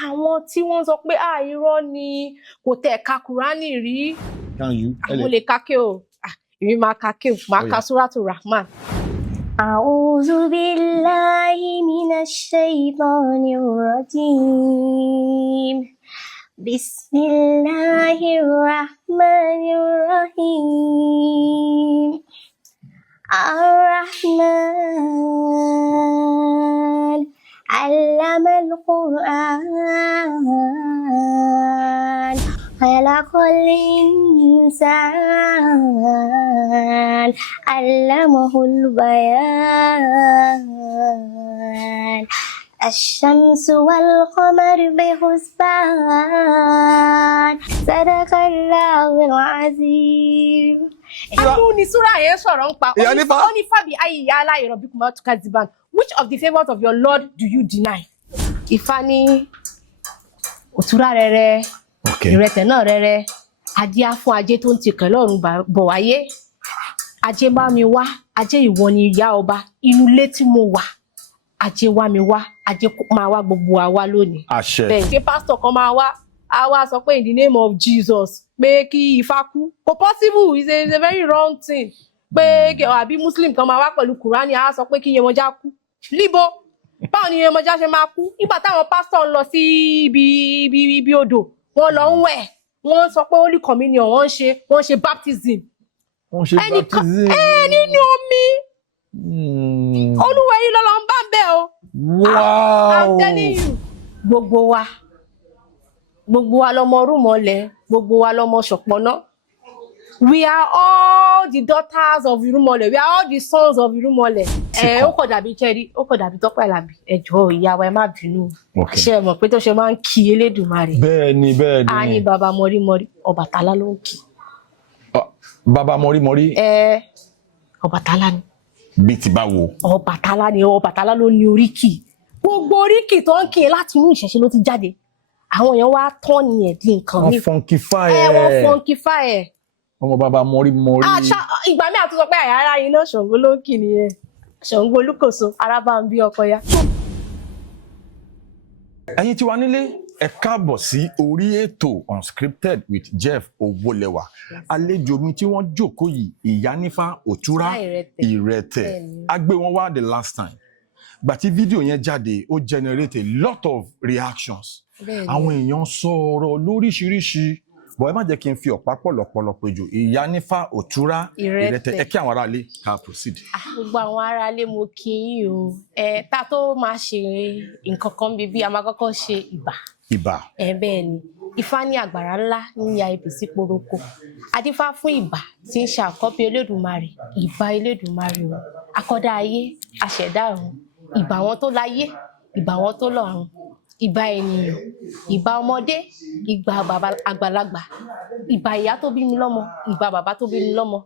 àwọn tí wọ́n sọ pé irọ́ ni kò tẹ̀ ka Kùránì rí. Can you? Mo lè kake o. Èmi máa kake o. Máa ka Suratul Rahman. A'udhu billahi minash shaytanir rajim. Bismillahir rahmanir rahim. Ar-Rahman. Allama al-Qur'an. Khalaqal insan. Allamahul bayan. الشمس والقمر بحسبان صدق الله العظيم. Inú ni súrà yẹn sọ̀rọ̀ ń pa. Iyanifa. Ó ní fàbí ayé yálà ìrọ̀bíkùmá tukaziban. Which of the favours of your Lord do you deny? Ifá ní òtúrá rẹ̀rẹ̀, ìrẹtẹ̀ náà rẹ̀rẹ̀, adíá fún ajé tó ń tikẹ̀ lọ́rùn bọ̀ wáyé. Ajé bá mi wá, ajé ìwọ ni ìyá ọba, inú ilé tí mo wà. Ajé wá mi wá, ajé máa wá gbogbo wa wá lónìí. Àṣẹ. Bẹ́ẹ̀ ṣe pásítọ̀ kan máa wá, á wá sọ pé in the name of Jesus pé kí Ifá kú. Kò possible, it's a very wrong thing. Pé àbí Muslim kan máa wá pẹ̀lú Kùránì, á sọ pé kí Yemọja kú. Líbo, báwo ni Yemọja ṣe máa kú? Nígbà táwọn pásítọ̀ ń lọ sí ibi odò, wọ́n lọ ń wẹ̀, wọ́n sọ pé Holy Communion wọ́n ṣe baptism. Wọ́n ṣe baptism. Nínú omi. Olúwa yìí lọ́lọ́ ń bá ń bẹ̀ o. Wow. I'm telling you. Gbogbo wa lọmọ rúmọlẹ̀, gbogbo wa lọmọ ṣọ̀pọ̀nà. We are all the daughters of Irúnmọlẹ̀. We are all the sons of Irúnmọlẹ̀. Ó kò dàbí Cherry, ó kò dàbí Tọ́pẹ́ Àlàbí. Ẹ jọ̀ọ́ ìyá wa ẹ má bínú. Ṣé ẹ mọ̀ pé tó ṣe máa ń kí Elédùmarè. Bẹ́ẹ̀ni. A ní bàbá mọ̀rímọ̀rí, Ọbàtálá ló ń kí. Bàbá mọ̀rímọ̀rí. Ọbàtálá ni. Bí ti bá wo. Ọbàtálá ló ní oríkì. Gbogbo oríkì tó ń kí láti inú ìṣẹ̀ṣe ló ti jáde. Àwọn èèyàn wá tán ni ẹ̀ di nǹkan mi. Wọ́n funkify ẹ̀. Ọmọ bàbá mọ̀rímọ̀rí. Ìgbà mi àtúnṣe pé àyàrá yìí náà Ṣàngó ló ń kì nìyẹn. Ṣàngó Olúkòso, arábà ń bí ọkọ ya. Ẹ̀yin tí wà nílé, ẹ káàbọ̀ sí orí ètò Unscripted with Jeff Owolewa. Àlejò mi tí wọ́n jókòó yìí, Iyanifa Òtúrá Ìrẹtẹ̀. A gbé wọn wá the last time. Gbà tí fídíò yẹn jáde, ó generate a lot of reactions. Àwọn èèyàn sọ̀rọ̀ lóríṣiríṣi. Bọ̀ ẹ má jẹ́ kí n fi ọ̀pá pọ̀lọpọ̀lọ péjọ. Iyanifa Òtúrá Ìrẹtẹ̀. Ẹ kí àwọn aráalé ká proceed. Gbogbo àwọn aráalé mo kí yín o. Tá tó máa ṣe nǹkan kan bíbí, a máa kọ́kọ́ ṣe ìbà. Bẹ́ẹ̀ ni. Ifá ní àgbàrá ńlá ní ya ìbísí poroko. Adífá fún ìbà tí ń ṣe àkọ́bí Elédùmarè. Ìbà Elédùmarè o. Akọ́dá ayé, aṣẹ̀dá ọ̀run. Ìbà wọn tó láyé, ìbà wọn tó lọ́run. Ìbà ènìyàn, ìbà ọmọdé, ìbà àgbàlagbà, ìbà ìyá tó bí mi lọ́mọ, ìbà bàbá tó bí mi lọ́mọ,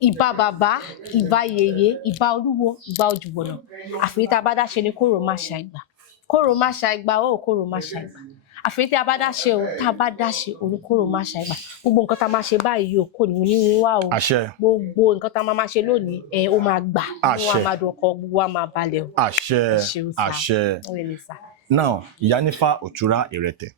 ìbà bàbá, ìbà yèyé, ìbà olúwo, ìbà òjùbọ̀nà. Àfi tá a bá dáṣe ni kóró má ṣàìgbà. Kóró má ṣàìgbà kóró má ṣàìgbà. Àfi tí a bá dáṣe o, tá a bá dáṣe oníkóró má ṣàìgbà. Gbogbo nǹkan tá a máa ṣe báyìí o kò ní ní wá o. Àṣẹ. Gbogbo nǹkan tá a máa ṣe lónìí ó máa gbà. Àṣẹ. Gbogbo wa máa dùn ọkọ, gbogbo wa máa balẹ̀ o. Àṣẹ. Now, Iyanifa Òtúrá Ìrẹtẹ̀.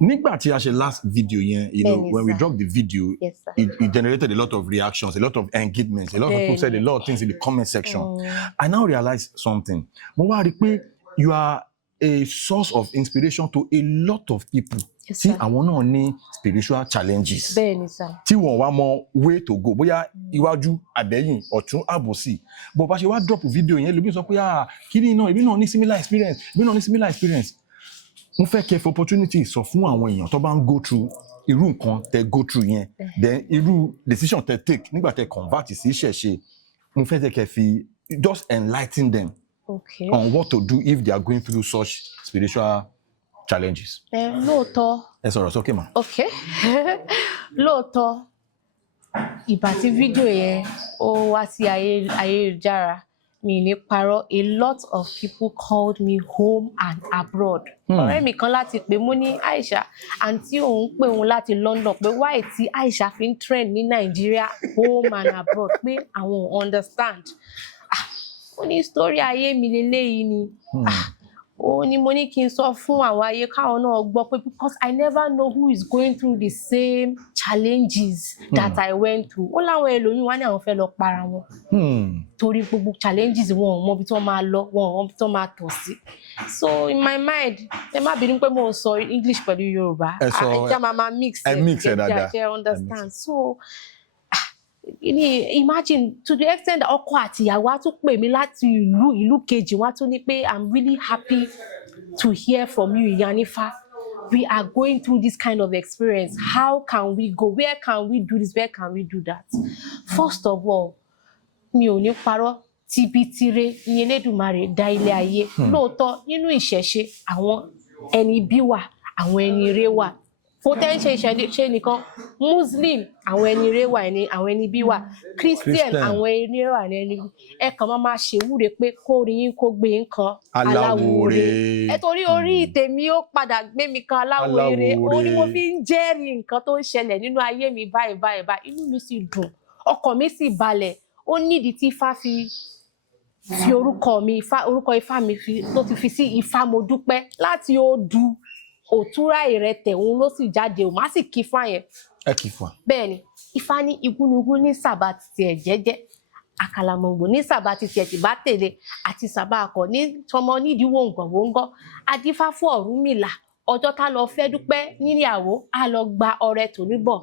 Nígbà tí a ṣe last video yẹn, when we dropped the video, it generated a lot of reactions, a lot of engagements, a lot of people said a lot of things in the comment section. I now realized something. Mo wá rí pé you are a source of inspiration to a lot of people. Tí àwọn náà ní spiritual challenges. Tí wọ́n wá mọ way to go. Bóyá iwájú, àbẹ̀yìn, ọ̀tún, àbòsí. Bó bá ṣe wá drop video yẹn, lóbi sọ pé kíni náà, èmi náà ní similar experience. Mo fẹ́ kẹ́ for opportunity sọ fún àwọn èèyàn tó bá ń go through irú nǹkan tẹ́ go through yẹn. Then irú decision tẹ́ take nígbà tẹ́ convert sí ìṣẹ̀ṣe. Mo fẹ́ kẹ́ fi just enlighten them on what to do if they are going through such spiritual challenges. Lóòótọ́. Ẹ sọ̀rọ̀ sókè mà. Lóòótọ́, ìgbà tí fídíò yẹn ó wá sí ayélujára, mi ní parọ́, a lot of people called me home and abroad. Ọ̀rẹ́ mi kan láti pè mú ní Aisha, àǹtí òun pè òun láti London pé why tí Aisha fi ń trend ní Nigeria home and abroad pé àwọn understand. Ó ní story ayé mi lélẹ́yìí ni. ó ní mo ní kí n sọ fún àwọn ayé káwọn náà gbọ́ pé because I never know who is going through the same challenges that I went through. Ó láwọn ẹlòmíì wá ní àwọn fẹ́ lọ para wọn. Torí gbogbo challenges wọn ò mọ ibi tó máa lọ, wọn ò mọ ibi tó máa tọ̀ sí. So in my mind, ẹ má bínú pé mo sọ English pẹ̀lú Yorùbá. Àìjá máa mix it. I understand. So imagine to the extent that ọkọ àti ìyàwó á tún pè mí láti ìlú kejì wá tún ní pé I'm really happy to hear from you, Iyanifa. We are going through this kind of experience. How can we go? Where can we do this? Where can we do that? First of all, mi ò ní parọ́ tibitire ní Elédùmarè dá ilé ayé. Lóòótọ́ nínú ìṣẹ̀ṣe àwọn ẹni bí wà, àwọn ẹni ire wà. Potential ìṣẹ̀ṣe nìkan, Muslim àwọn ẹni ire wà ní àwọn ẹni bí wà, Christian àwọn ẹni ire wà ní ẹni bí. Ẹ kàn máa ṣèwúre pé kó rí yín kó gbé nǹkan aláwòrè. Ẹ torí orí tèmi ó padà gbé mi kan aláwòrè. Ó ní mo fi ń jẹ́rìí nǹkan tó ń ṣẹlẹ̀ nínú ayé mi báyìí. Inú mi sì dùn, ọkàn mi sì balẹ̀. Ó nídìí tí Ifá fi orúkọ mi, orúkọ Ifá mi tó ti fi sí Ifá mo dúpẹ́ láti Odù. Òtúrá ìrẹtẹ̀ òun ló sì jáde ò má sì kí fún àyẹn. Ẹ kí fún. Bẹ́ẹ̀ ni Ifá ní igúnnugún ní sàbà tiẹ̀ jẹ́jẹ́, àkàlàmọ̀gbò ní sàbà tiẹ̀ tí bá tẹ̀lé, àti sàbà akọ ní tọmọ nídìí wòǹgọ̀. Adífá fún Ọ̀rúnmìlà ọjọ́ tá lọ fẹ́ dúpẹ́ níyàwó á lọ gba ọrẹ tòníbọ̀.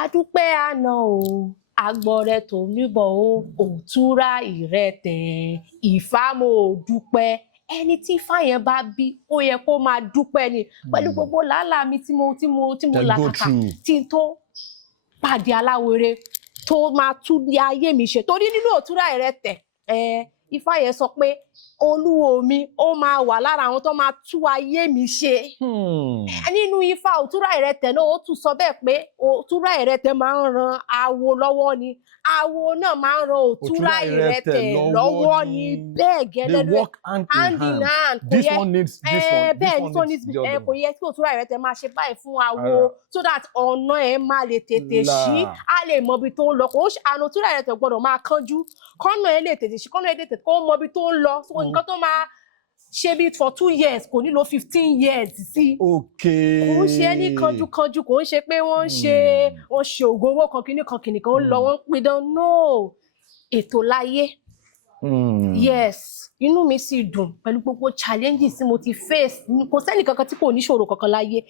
Adúpẹ́ àná o, agbọrẹ tòníbọ̀ o, òtúrá ìrẹtẹ̀, Ifá mo dúpẹ́. Ẹni tí Ifá yẹn bá bí ó yẹ kó máa dúpẹ́ ni pẹ̀lú gbogbo làálàá mi tí mo làkàkà tí n tó pàdé aláwòrè tó máa tú ní ayé mi ṣe. Torí nínú òtúrá ìrẹtẹ̀ Ifá yẹn sọ pé olúwo mi ó máa wà lára àwọn tó máa tú ayé mi ṣe. Nínú Ifá òtúrá ìrẹtẹ̀ náà ó tún sọ bẹ́ẹ̀ pé òtúrá ìrẹtẹ̀ máa ń ran awo lọ́wọ́ ni, awo náà máa ń ran òtúrá ìrẹtẹ̀ lọ́wọ́ ni. Bẹ́ẹ̀ gẹ́lẹ́ ló hand in hand. This one needs this one. Bẹ́ẹ̀ ni tó ní kò yẹ kí òtúrá ìrẹtẹ̀ máa ṣe báyìí fún awo so that ọ̀nà ẹ̀ máa lè tètè ṣí, á lè mọ ibi tó ń lọ. Àná òtúrá ìrẹtẹ̀ gbọ́dọ̀ máa kánjú kọ́nà ẹ̀ lè tètè ṣí, kọ́nà ẹ̀ lè tètè kó mọ ibi tó ń lọ. Nǹkan tó máa ṣe bí for 2 years kò ní lò 15 years sí. Kò ń ṣe ní kanjúkanjú, kò ń ṣe pé wọ́n ṣe ògùn owó kan kìnnìkan ó lọ wọ́n ń pidán. No, ètò láyé. Yes, inú mi sì dùn pẹ̀lú gbogbo challenges tí mo ti face. Kò sẹ́ni kankan tí kò ní ṣòro kankan láyé.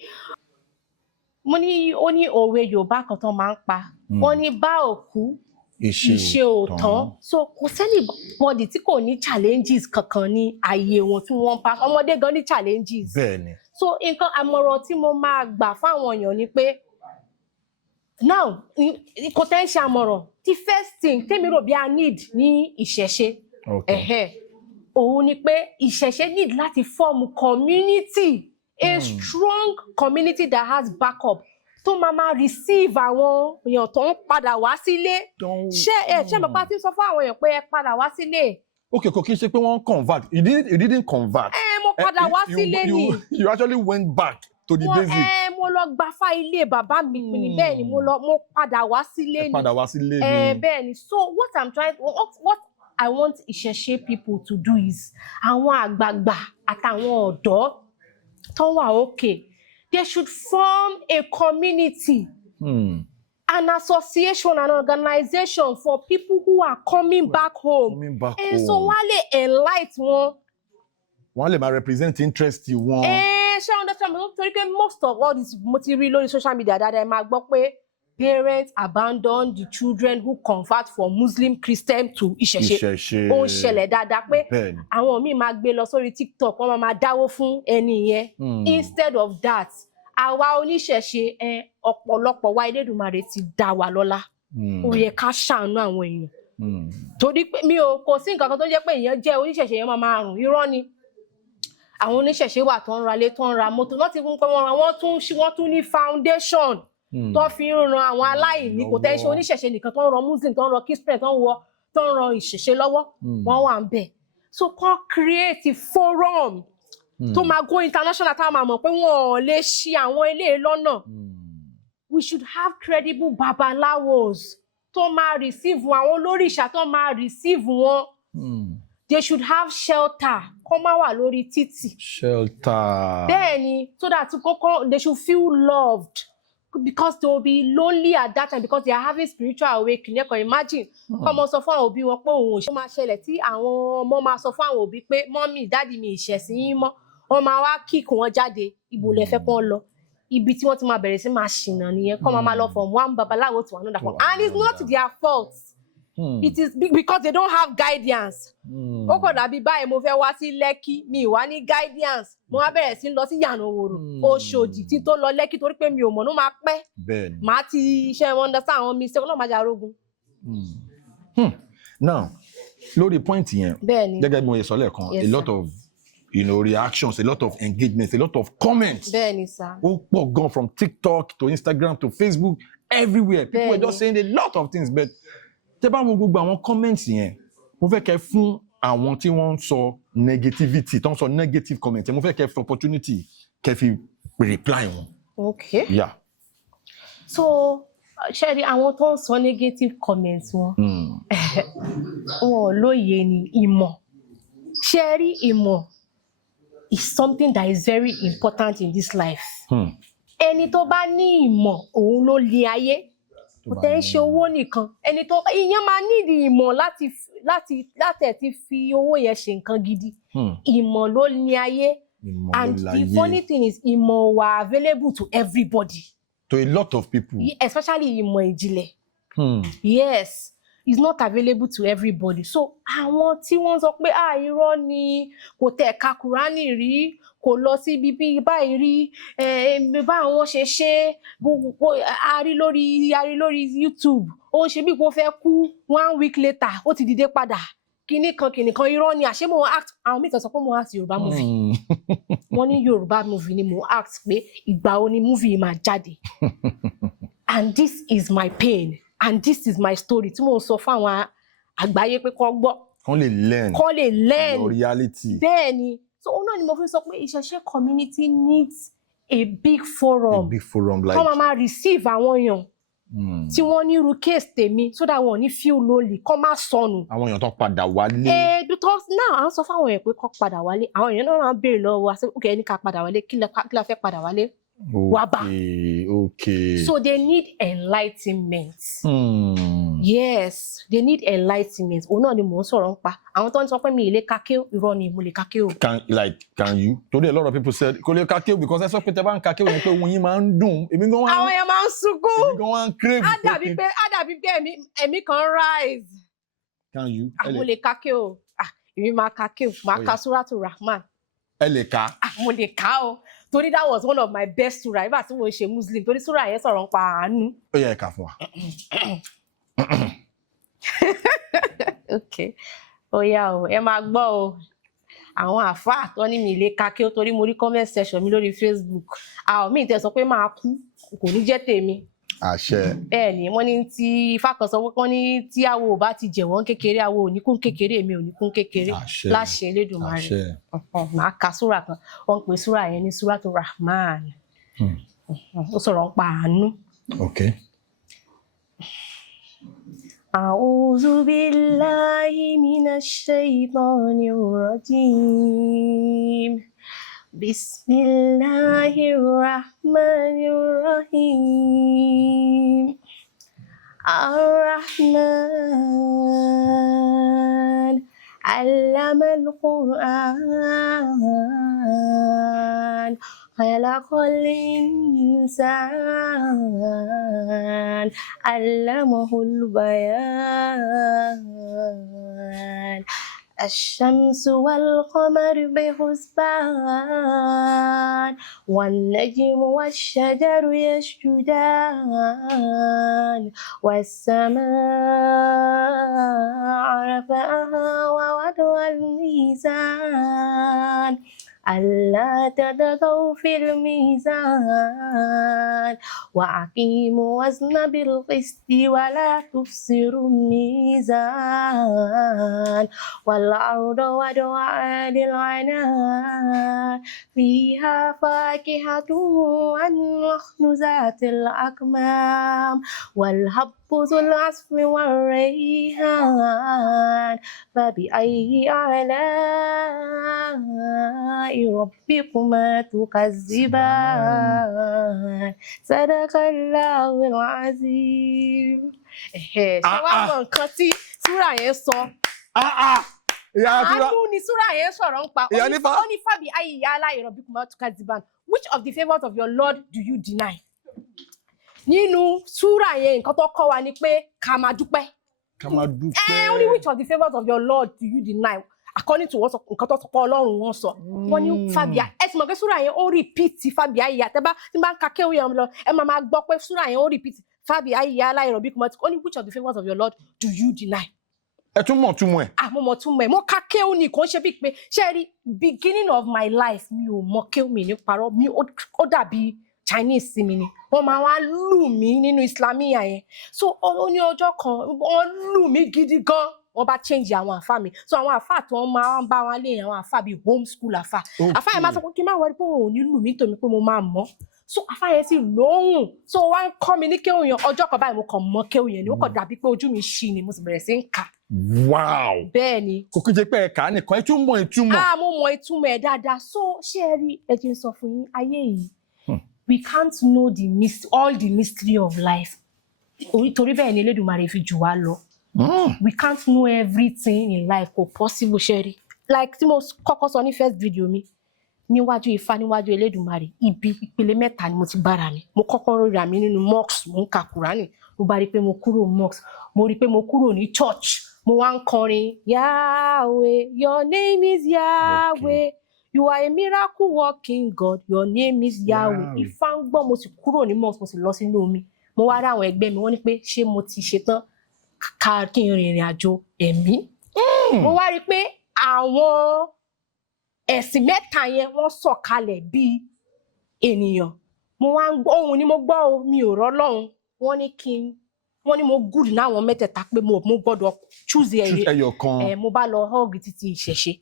Ó ní òwe Yorùbá kan tó máa ń pa. Wọ́n ní bá òkú ìṣe òtán. So kò sẹ́ni bọ́dì tí kò ní challenges kankan ní ayé wọn tí wọ́n bá. Ọmọdé gan ní challenges. Bẹ́ẹ̀ni. So nǹkan àmọ̀ràn tí mo máa gbà fáwọn èèyàn ni pé now kò tẹ́ ń ṣe àmọ̀ràn. The first thing tèmi rò bí I need ní ìṣẹ̀ṣe. Òun ni pé ìṣẹ̀ṣe need láti form community, a strong community that has backup. Tó máa receive àwọn èèyàn tó ń padà wá sílé. Ṣé bàbá tí ń sọ fún àwọn èèyàn pé ẹ padà wá sílé? Okay, kò kí n ṣe pé wọ́n convert. You didn't convert. Mo padà wá sílé ni. You actually went back to the basic. Mo lọ gbafá ilé bàbá mi ni bẹ́ẹ̀ ni mo padà wá sílé ni. Padà wá sílé ni. Bẹ́ẹ̀ ni. So what I want ìṣẹ̀ṣe people to do is àwọn àgbààgbà àtàwọn ọ̀dọ́ tó wà okay. They should form a community, an association, an organization for people who are coming back home. So wọ́n lè enlight wọn. Wọ́n lè máa represent interest wọn. Ṣé understand me? Torí pé most of all this mo ti rí lórí social media dáadáa, ẹ máa gbọ́ pé parents abandon the children who convert from Muslim Christian to ìṣẹ̀ṣe. Ó ń ṣẹlẹ̀ dáadáa pé àwọn míì máa gbé lọ sórí TikTok, wọ́n máa dáwó fún ẹni yẹn. Instead of that, àwa oníṣẹ̀ṣe ọ̀pọ̀lọpọ̀ wa Elédùmarè ti dá wa lọ́lá. Ó yẹ ká ṣàánú àwọn èèyàn. Torí pé kò sí nǹkan kan tó jẹ́ pé èèyàn jẹ́ oníṣẹ̀ṣe yẹn máa rùn, irọ́ ni. Àwọn oníṣẹ̀ṣe wà tó ń ra ilé, tó ń ra mọ́tò, wọ́n ti fún pé wọ́n tún ní foundation tó fi ń ran àwọn aláìní. Kò tẹ́ ṣe oníṣẹ̀ṣe nìkan tó ń ran Muslim, tó ń ran Christian, tó ń ran ìṣẹ̀ṣe lọ́wọ́. Wọ́n wà ń bẹ̀. So kàn create a forum tó máa go international, tá a máa mọ̀ pé wọ́n ò lè ṣì àwọn ilé lọ́nà. We should have credible babalawos tó máa receive wọn, àwọn olórìṣà tó máa receive wọn. They should have shelter. kó má wà lórí títì. Shelter. Bẹ́ẹ̀ni, so that they should feel loved. Because they will be lonely at that time because they are having spiritual awakening. You can imagine. Kọ́mọ sọ fún àwọn òbí wọn pé òun ò ṣe. Ó máa ṣẹlẹ̀ tí àwọn ọmọ máa sọ fún àwọn òbí pé mọ́mì dáàdì mi ìṣẹ̀sìn yín mọ́. Wọ́n máa wá kick wọn jáde. Ibo lẹ fẹ́ kó lọ. Ibi tí wọ́n ti máa bẹ̀rẹ̀ sí máa ṣìnà nìyẹn. Kọ́ máa lọ from one babaláwo to another one. And it's not their fault. It is because they don't have guidance. Ó kò dàbí báyìí mo fẹ́ wá sí Lẹ́kì mi wá ní guidance. Mo wá bẹ̀rẹ̀ sí lọ sí Ìyànàwòrò. Oṣòdì tí tó lọ Lẹ́kì torí pé mi ò mọ̀ ló máa pẹ́. Bẹ́ẹ̀ni. Màá ti ṣe understand àwọn mistake Ọlọ́run má jẹ́ arógun. Now, lórí point yẹn. Bẹ́ẹ̀ni. Gẹ́gẹ́ bí mo yẹ sọ lẹ́ẹ̀kan, a lot of reactions, a lot of engagements, a lot of comments. Bẹ́ẹ̀ni sir. Ó pọ̀ gan from TikTok to Instagram to Facebook, everywhere. People were just saying a lot of things, but tẹ́ bá wo gbogbo àwọn comments yẹn, mo fẹ́ kẹ́ fún àwọn tí wọ́n ń sọ negativity, tó ń sọ negative comments, mo fẹ́ kẹ́ fún opportunity kẹ́ fi reply wọn. Okay. Yeah. So, ṣẹ́rí àwọn tó ń sọ negative comments wọn, wọn lóye ni ìmọ̀. Ṣẹ́rí ìmọ̀ is something that is very important in this life. Ẹni tó bá ní ìmọ̀, òun ló lé ayé. Kò tẹ́ ń ṣe owó nìkan. Ẹni tó ìyẹn máa nídìí ìmọ̀ láti ti fi owó yẹn ṣe nǹkan gidi. Ìmọ̀ ló ní ayé. And the funny thing is, ìmọ̀ wà available to everybody. To a lot of people. Especially ìmọ̀ ìjìnlẹ̀. Yes, it's not available to everybody. So àwọn tí wọ́n sọ pé irọ́ ni kò tẹ̀ ka Kùránì rí, kò lọ sí ibi báyìí rí, báwọn ṣe a rí lórí YouTube, ó ṣe bí kò fẹ́ kú 1 week later, ó ti dìde padà. Kìnì kan irọ́ ni àṣé mo act àwọn mìíràn sọ pé mo act Yorùbá movie. Wọ́n ní Yorùbá movie ni mo act pé ìgbà wo ni movie máa jáde. And this is my pain and this is my story tí mo sọ fún àwọn àgbáyé pé kó gbọ́. Kó lè learn. Your reality. Bẹ́ẹ̀ni. So náà ni mo fi sọ pé Ìṣẹ̀ṣe community needs a big forum. A big forum like. Kó máa receive àwọn èèyàn. Tí wọ́n ní irú case tèmi so that wọ́n ní feel lonely kó má sọnù. Àwọn èèyàn tó padà wálé. Because now à ń sọ fáwọn èèyàn pé kó padà wálé. Àwọn èèyàn náà ń béèrè lọ́wọ́ wa say okay ẹni ká padà wálé kí la fẹ́ padà wálé. Okay. So they need enlightenment. Yes, they need enlightenment. Òun náà ni mò ń sọ̀rọ̀ nípa. Àwọn tó ń sọ pé mi ì lè ka kéwú, irọ́ ni mo lè ka kéwú. Can you? Today a lot of people said kò lè ka kéwú because ẹ sọ pé tẹ́ bá ń ka kéwú yẹn pé ohun yín máa ń dùn. Àwọn yẹn máa ń sunkún. Èmi gan wá ń crave. Á dàbí pé ẹ̀mí kan rise. Can you? Mo lè ka kéwú. Èmi máa ka kéwú. Màá ka Suratul Rahman. Ẹ lè ka? Mo lè ka o. Torí that was one of my best surah. Ìgbà tí mo ṣe Muslim. Torí surah yẹn sọ̀rọ̀ nípa àánú. Ó yẹ ká fún wa. Okay. Ó yá o, ẹ máa gbọ́ o. Àwọn àfáà tó ní mi lè ka kí ó torí mo rí comment section mi lórí Facebook. Àwọn míì tẹ́ sọ pé máa kú, kò ní jẹ́ tèmi. Àṣẹ. Bẹ́ẹ̀ni, wọ́n ní tí Ifá kan sọ pé wọ́n ní tí awo ò bá ti jẹ̀wọ́n kékeré, awo ò ní kún kékeré, èmi ò ní kún kékeré. Láṣẹ Elédùmarè. Màá ka súrà kan, wọ́n pè súrà yẹn ní Suratul Rahman. Ó sọ̀rọ̀ nípa àánú. Okay. أعوذ بالله من الشيطان الرجيم بسم الله الرحمن الرحيم الرحمن علم القرآن خلق الإنسان علمه البيان الشمس والقمر بحسبان والنجم والشجر يسجدان والسماء رفعها ووضع الميزان ألا تطغوا في الميزان وأقيموا وزن بالقسط ولا تخسروا الميزان والأرض وضعها للعنان فيها فاكهة والنخل ذات الأكمام والحب بوز العصف والريحان فبأي آلاء ربكما تكذبان صدق الله العظيم. ṣé wàá mọ nǹkan tí súrà yẹn sọ? Àánú ni súrà yẹn sọ̀rọ̀ ń pa. Ó ní fàbí ayé ìyá aláì rabbikuma tukazziban. Which of the favours of your Lord do you deny? Nínú súrà yẹn nǹkan tó kọ́ wa ni pé ká máa dúpẹ́. Ká máa dúpẹ́. Only which of the favours of your Lord do you deny? According to what nǹkan tó sọ pé Ọlọ́run wọn sọ. Wọ́n ní fàbíà. Ẹ sì mọ̀ pé súrà yẹn ó repeat fàbíà ìyá. Tí bá ń ka kéwì yẹn lọ, ẹ máa gbọ́ pé súrà yẹn ó repeat fàbíà ìyá aláì rabbikuma. Only which of the favours of your Lord do you deny? Ẹ tún mọ̀ túmọ̀ ẹ̀. Mo mọ̀ túmọ̀ ẹ̀. Mo ka kéwì ni kò ń ṣe bí pé ṣé rí beginning of my life mi ò mọ̀ kéwì mi ní parọ́ mi ó dàbí Chinese sí mi ni. Wọ́n máa wá lù mí nínú Islamiyah yẹn. So ó ní ọjọ́ kan wọ́n lù mí gidi gan. Wọ́n bá change àwọn àfá mi. So àwọn àfá tó máa ń bá wọn lé àwọn àfá bíi homeschool àfá. Àfá yẹn máa sọ pé kí n má wọrí pé òun ò ní lù mí tòmí pé mo máa mọ̀. So àfá yẹn sì lóhùn. So wá ń kọ́ mi ní kéwì yẹn ọjọ́ kan báyìí mo kàn mọ̀ kéwì yẹn ni ó kàn dàbí pé ojú mi ṣí ni mo sì bẹ̀rẹ̀ sí ń kà. Wow. Bẹ́ẹ̀ni. Kò kí jẹ́ pé ẹ̀ka nìkan ẹ tún mọ̀ ìtumọ̀. Mo mọ̀ ìtumọ̀ ẹ̀ dáadáa. So ṣé ẹ rí ẹ jẹ́ n sọ fún yín ayé yìí. We can't know all the mystery of life. Torí bẹ́ẹ̀ ni Elédùmarè fi jù wá lọ. We can't know everything in life. Kò possible ṣé rí. Like tí mo kọ́kọ́ sọ ní first video mi. Níwájú Ifá níwájú Elédùmarè ibi ìpele mẹ́ta ni mo ti bára mi. Mo kọ́kọ́ ríra mi nínú mosque mo ń ka Kùránì. Mo bá rí pé mo kúrò mosque. Mo rí pé mo kúrò ní church. Mo wá ń kọrin Yahweh, your name is Yahweh. You are a miracle working God. Your name is Yahweh. Ifá ń gbọ́ mo sì kúrò ní mosque mo sì lọ sínú omi. Mo wá rí àwọn ẹgbẹ́ mi wọ́n ní pé ṣé mo ti ṣetán kí n rìnrìn àjò ẹ̀mí. Mo wá rí pé àwọn ẹ̀sìn mẹ́ta yẹn wọ́n sọ̀kalẹ̀ bí ènìyàn. Mo wá ń gbọ́ ohùn ni mo gbọ́ o mi ò rọ́ lọ́hùn. Wọ́n ní mo good náwọn mẹ́tẹ̀ẹ̀ta pé mo gbọ́dọ̀ choose ẹyọ kan. Mo bá lọ hug títí ìṣẹ̀ṣe.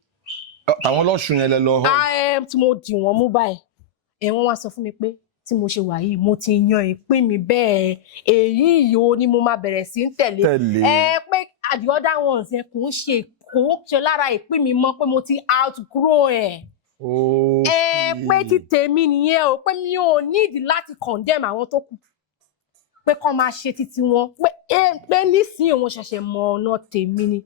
Tàwọn lọ́ṣùn yẹn lẹ lọ hug. Tí mo dì wọ́n mú báyìí. Wọ́n wá sọ fún mi pé tí mo ṣe wà yìí mo ti yan ìpín mi bẹ́ẹ̀ èyí yìí ni mo máa bẹ̀rẹ̀ sí ń tẹ̀lé. Pé the other ones yẹn kò ń ṣe lára ìpín mi mọ́ pé mo ti outgrow ẹ̀. Pé ti tèmi nìyẹn o pé mi ò need láti condemn àwọn tó kù. Pé kọ́ máa ṣe títí wọn pé nísìnyí òun ṣẹ̀ṣẹ̀ mọ ọ̀nà tèmi ni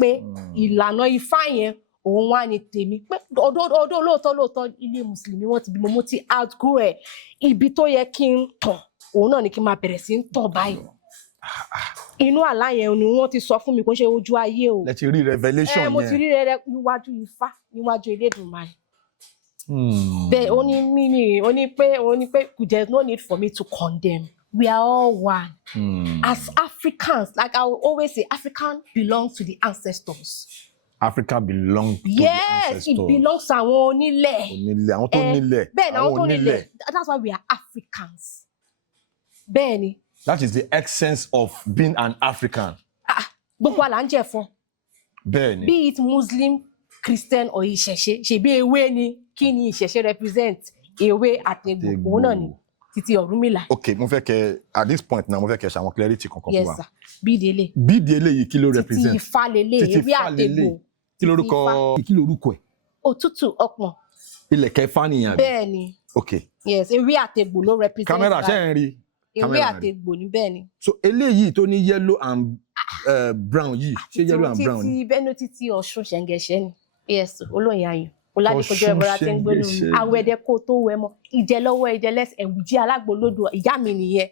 pé ìlànà Ifá yẹn òun wá ní tèmi pé ọdún lóòótọ́ ilé mùsùlùmí wọ́n ti bímọ mo ti outgrow ẹ̀ ibi tó yẹ kí n tàn òun náà ni kí n máa bẹ̀rẹ̀ sí ń tàn báyìí. Inú àlá yẹn ni wọ́n ti sọ fún mi kó ṣe ojú ayé o. Lẹ ti rí revelation yẹn. Mo ti rí rẹ níwájú Ifá níwájú Elédùmarè. Bẹ́ẹ̀ ó ní pé there is no need for me to condemn. We are all one. As Africans, like I will always say, African belongs to the ancestors. Africa belongs to the ancestors. Yes, it belongs to àwọn onílẹ̀. Àwọn tó nílẹ̀. Bẹ́ẹ̀ni, àwọn tó nílẹ̀. That's why we are Africans. Bẹ́ẹ̀ni. That is the essence of being an African. Gbogbo àlà ń jẹ fún. Bẹ́ẹ̀ni. Be it Muslim, Christian or ìṣẹ̀ṣe. Ṣèbí ewé ni kí ni ìṣẹ̀ṣe represent? Ewé àtẹ̀gbò òun náà ni. Títí Ọ̀rúnmìlà. Okay, mo fẹ́ kẹ́ at this point now mo fẹ́ kẹ́ ṣe àwọn clarity kankan fún wa. Yes sir. Bídélé. Bídélé yìí kí ló represent? Títí Ifá lélẹ̀ ewé àtẹ̀gbò. Kí lorúkọ ẹ̀? Òtútù ọpọ̀n. Ilẹ̀kẹ̀ Ifá nìyẹn. Bẹ́ẹ̀ni. Okay. Yes, ewé àtẹ̀gbò ló represent. Kámẹ́rà ṣe ń rí. Ewé àtẹ̀gbò ní bẹ́ẹ̀ni. So eléyìí tó ní yellow and brown yìí ṣé yellow and brown ni? Títí bẹ́ẹ̀ni títí Ọ̀ṣun ṣẹ̀ǹgẹ̀ṣẹ̀ ni. Yes, olóyin ayọ̀. Oládìkọjọ ẹbọra tí ń gbénu mi awẹdẹ kó tó wẹ mọ ìjẹ lọ́wọ́ ìjẹ lẹ́sẹ̀ ẹwùjí alágbólódò ìyá mi nìyẹn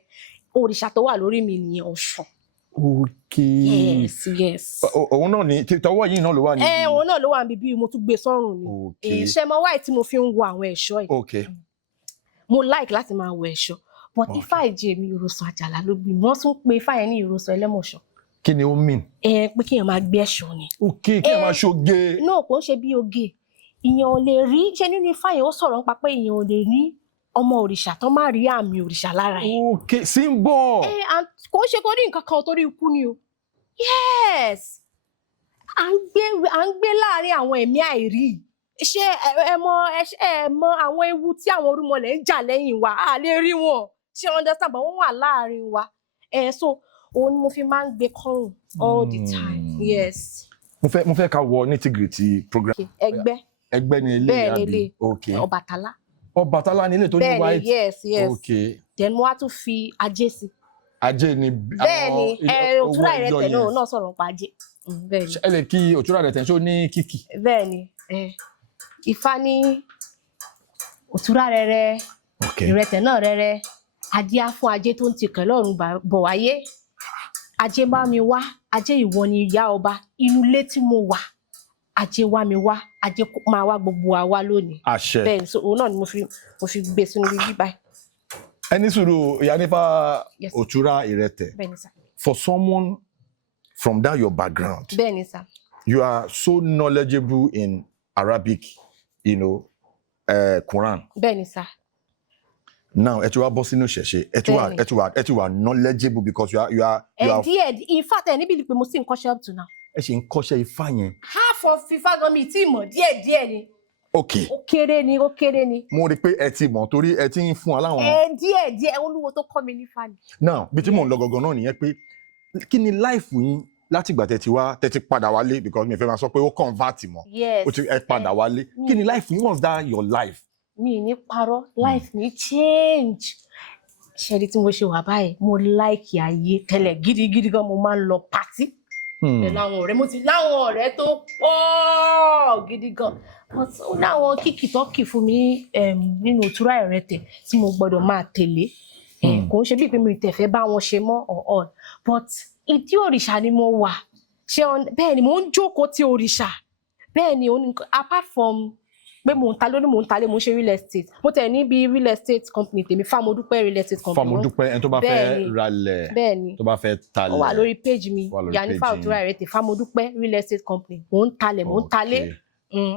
òrìṣà tó wà lórí mi nìyẹn Ọ̀ṣun. Okay. Yes. Òun náà ni tọwọ́ yìí náà ló wà níbí. Òun náà ló wà níbí mo tún gbé sọ́rùn ni. Ṣé mo wáyé tí mo fi ń wo àwọn ẹ̀ṣọ́ yìí. Okay. Mo like láti máa wo ẹ̀ṣọ́ but Ifá ìjẹ mi Ìrosùn Àjàlá ló gbé wọ́n tún pe Ifá yẹn ní Ìrosùn Ẹlẹ́mọ̀ṣọ́. Kí ni ó mean? Pé kéèyàn máa gbé ẹ̀ṣọ́ ni. Okay, kéèyàn máa ṣoge. Náà kò ń ṣe bí oge. Ìyẹn ò lè rí ṣe nínú Ifá yẹn ó sọ̀rọ̀ nípa pé ìyẹn ò lè rí ọmọ òrìṣà tó má rí àmì òrìṣà lára ẹ̀. Okay, symbol. Kò ń ṣe kó rí nǹkan kan torí ikú ni o. Yes. À ń gbé láàrin àwọn ẹ̀mí àìrí. Ṣé ẹ mọ àwọn ewu tí àwọn orúmọlẹ̀ ń jà lẹ́yìn wa a lè rí wọn. Ṣé understand but wọ́n wà láàrin wa. So òun ni mo fi máa ń gbé kọ́rùn all the time. Yes. Mo fẹ́ ká wọ nitty-gritty program. Ẹgbẹ́ ni ilé àbí? Okay. Ọbàtálá ni ilé tó ní white. Yes. Okay. Then mo wá tún fi ajé sí. Ajé ni bẹ́ẹ̀ni òtúrá ìrẹtẹ̀ náà sọ̀rọ̀ pa ajé. Bẹ́ẹ̀ni. Ẹ lè kí òtúrá ìrẹtẹ̀ ṣó ní kìkì. Bẹ́ẹ̀ni. Ifá ní òtúrá rẹrẹ, ìrẹtẹ̀ náà rẹrẹ, adíá fún ajé tó ń tikẹ̀ lọ́run bọ̀ wáyé. Ajé bá mi wá, ajé ìwọ ni ìyá ọba, inú ilé tí mo wà. Ajé wá mi wá, ajé máa wá gbogbo wa wá lónìí. Àṣẹ. Bẹ́ẹ̀ni, so òun náà ni mo fi gbé sínú bíbí báyìí. Ẹni sùúrù Iyanifa òtúrá ìrẹtẹ̀. Bẹ́ẹ̀ni sir. For someone from that your background. Bẹ́ẹ̀ni sir. You are so knowledgeable in Arabic, Quran. Bẹ́ẹ̀ni sir. Now, ẹ ti wá bọ́ sínú ṣẹ̀ṣe. Ẹ ti wà knowledgeable because you are. In fact, ẹni bí pé mo sì ń kọ́ṣẹ́ up to now. Ẹ ṣe ń kọ́ṣẹ́ Ifá yẹn. Half of Ifá gan mi tí mọ̀ díẹ̀ ni. Okay. Ó kéré ni. Mo rí pé ẹ ti mọ̀ torí ẹ ti ń fún wa láwọn. Díẹ̀ olúwo tó kọ́ mi ní Ifá ni. Now, bí tí mò ń lọ gangan náà nìyẹn pé kí ni life yín láti ìgbà tẹ́ ti padà wálé because mi fẹ́ máa sọ pé ó convert mọ́. Yes. Ó ti ẹ padà wálé. Kí ni life yín? Was that your life? Mi ní parọ́, life mi change. Ṣẹ́rí tí mo ṣe wà báyìí, mo like ayé tẹ́lẹ̀ gidigidi gan, mo máa ń lọ party. Pẹ̀lú àwọn ọ̀rẹ́, mo ti láwọn ọ̀rẹ́ tó pọ̀ gidi gan. Ó láwọn kíkì tó kì fún mi nínú òtúrá ìrẹtẹ̀ tí mo gbọ́dọ̀ máa tẹ̀lé. Kò ń ṣe bíi pé mi tẹ̀fẹ́ bá wọn ṣe mọ́ all. But ìdí òrìṣà ni mo wà. Bẹ́ẹ̀ ni mo ń jókòó ti òrìṣà. Bẹ́ẹ̀ ni apart from pé mo ń ta lónìí, mo ń talé, mo ń ṣe real estate. Mo tẹ̀ níbi real estate company tèmi, Fámodúpẹ́ real estate company. Fámodúpẹ́, ẹni tó bá fẹ́ ralẹ̀, bẹ́ẹ̀ni, tó bá fẹ́ talẹ̀. Ó wà lórí page mi, Iyanifa òtúrá ìrẹtẹ̀, Fámodúpẹ́ real estate company. Mo ń talẹ̀, mo ń talé.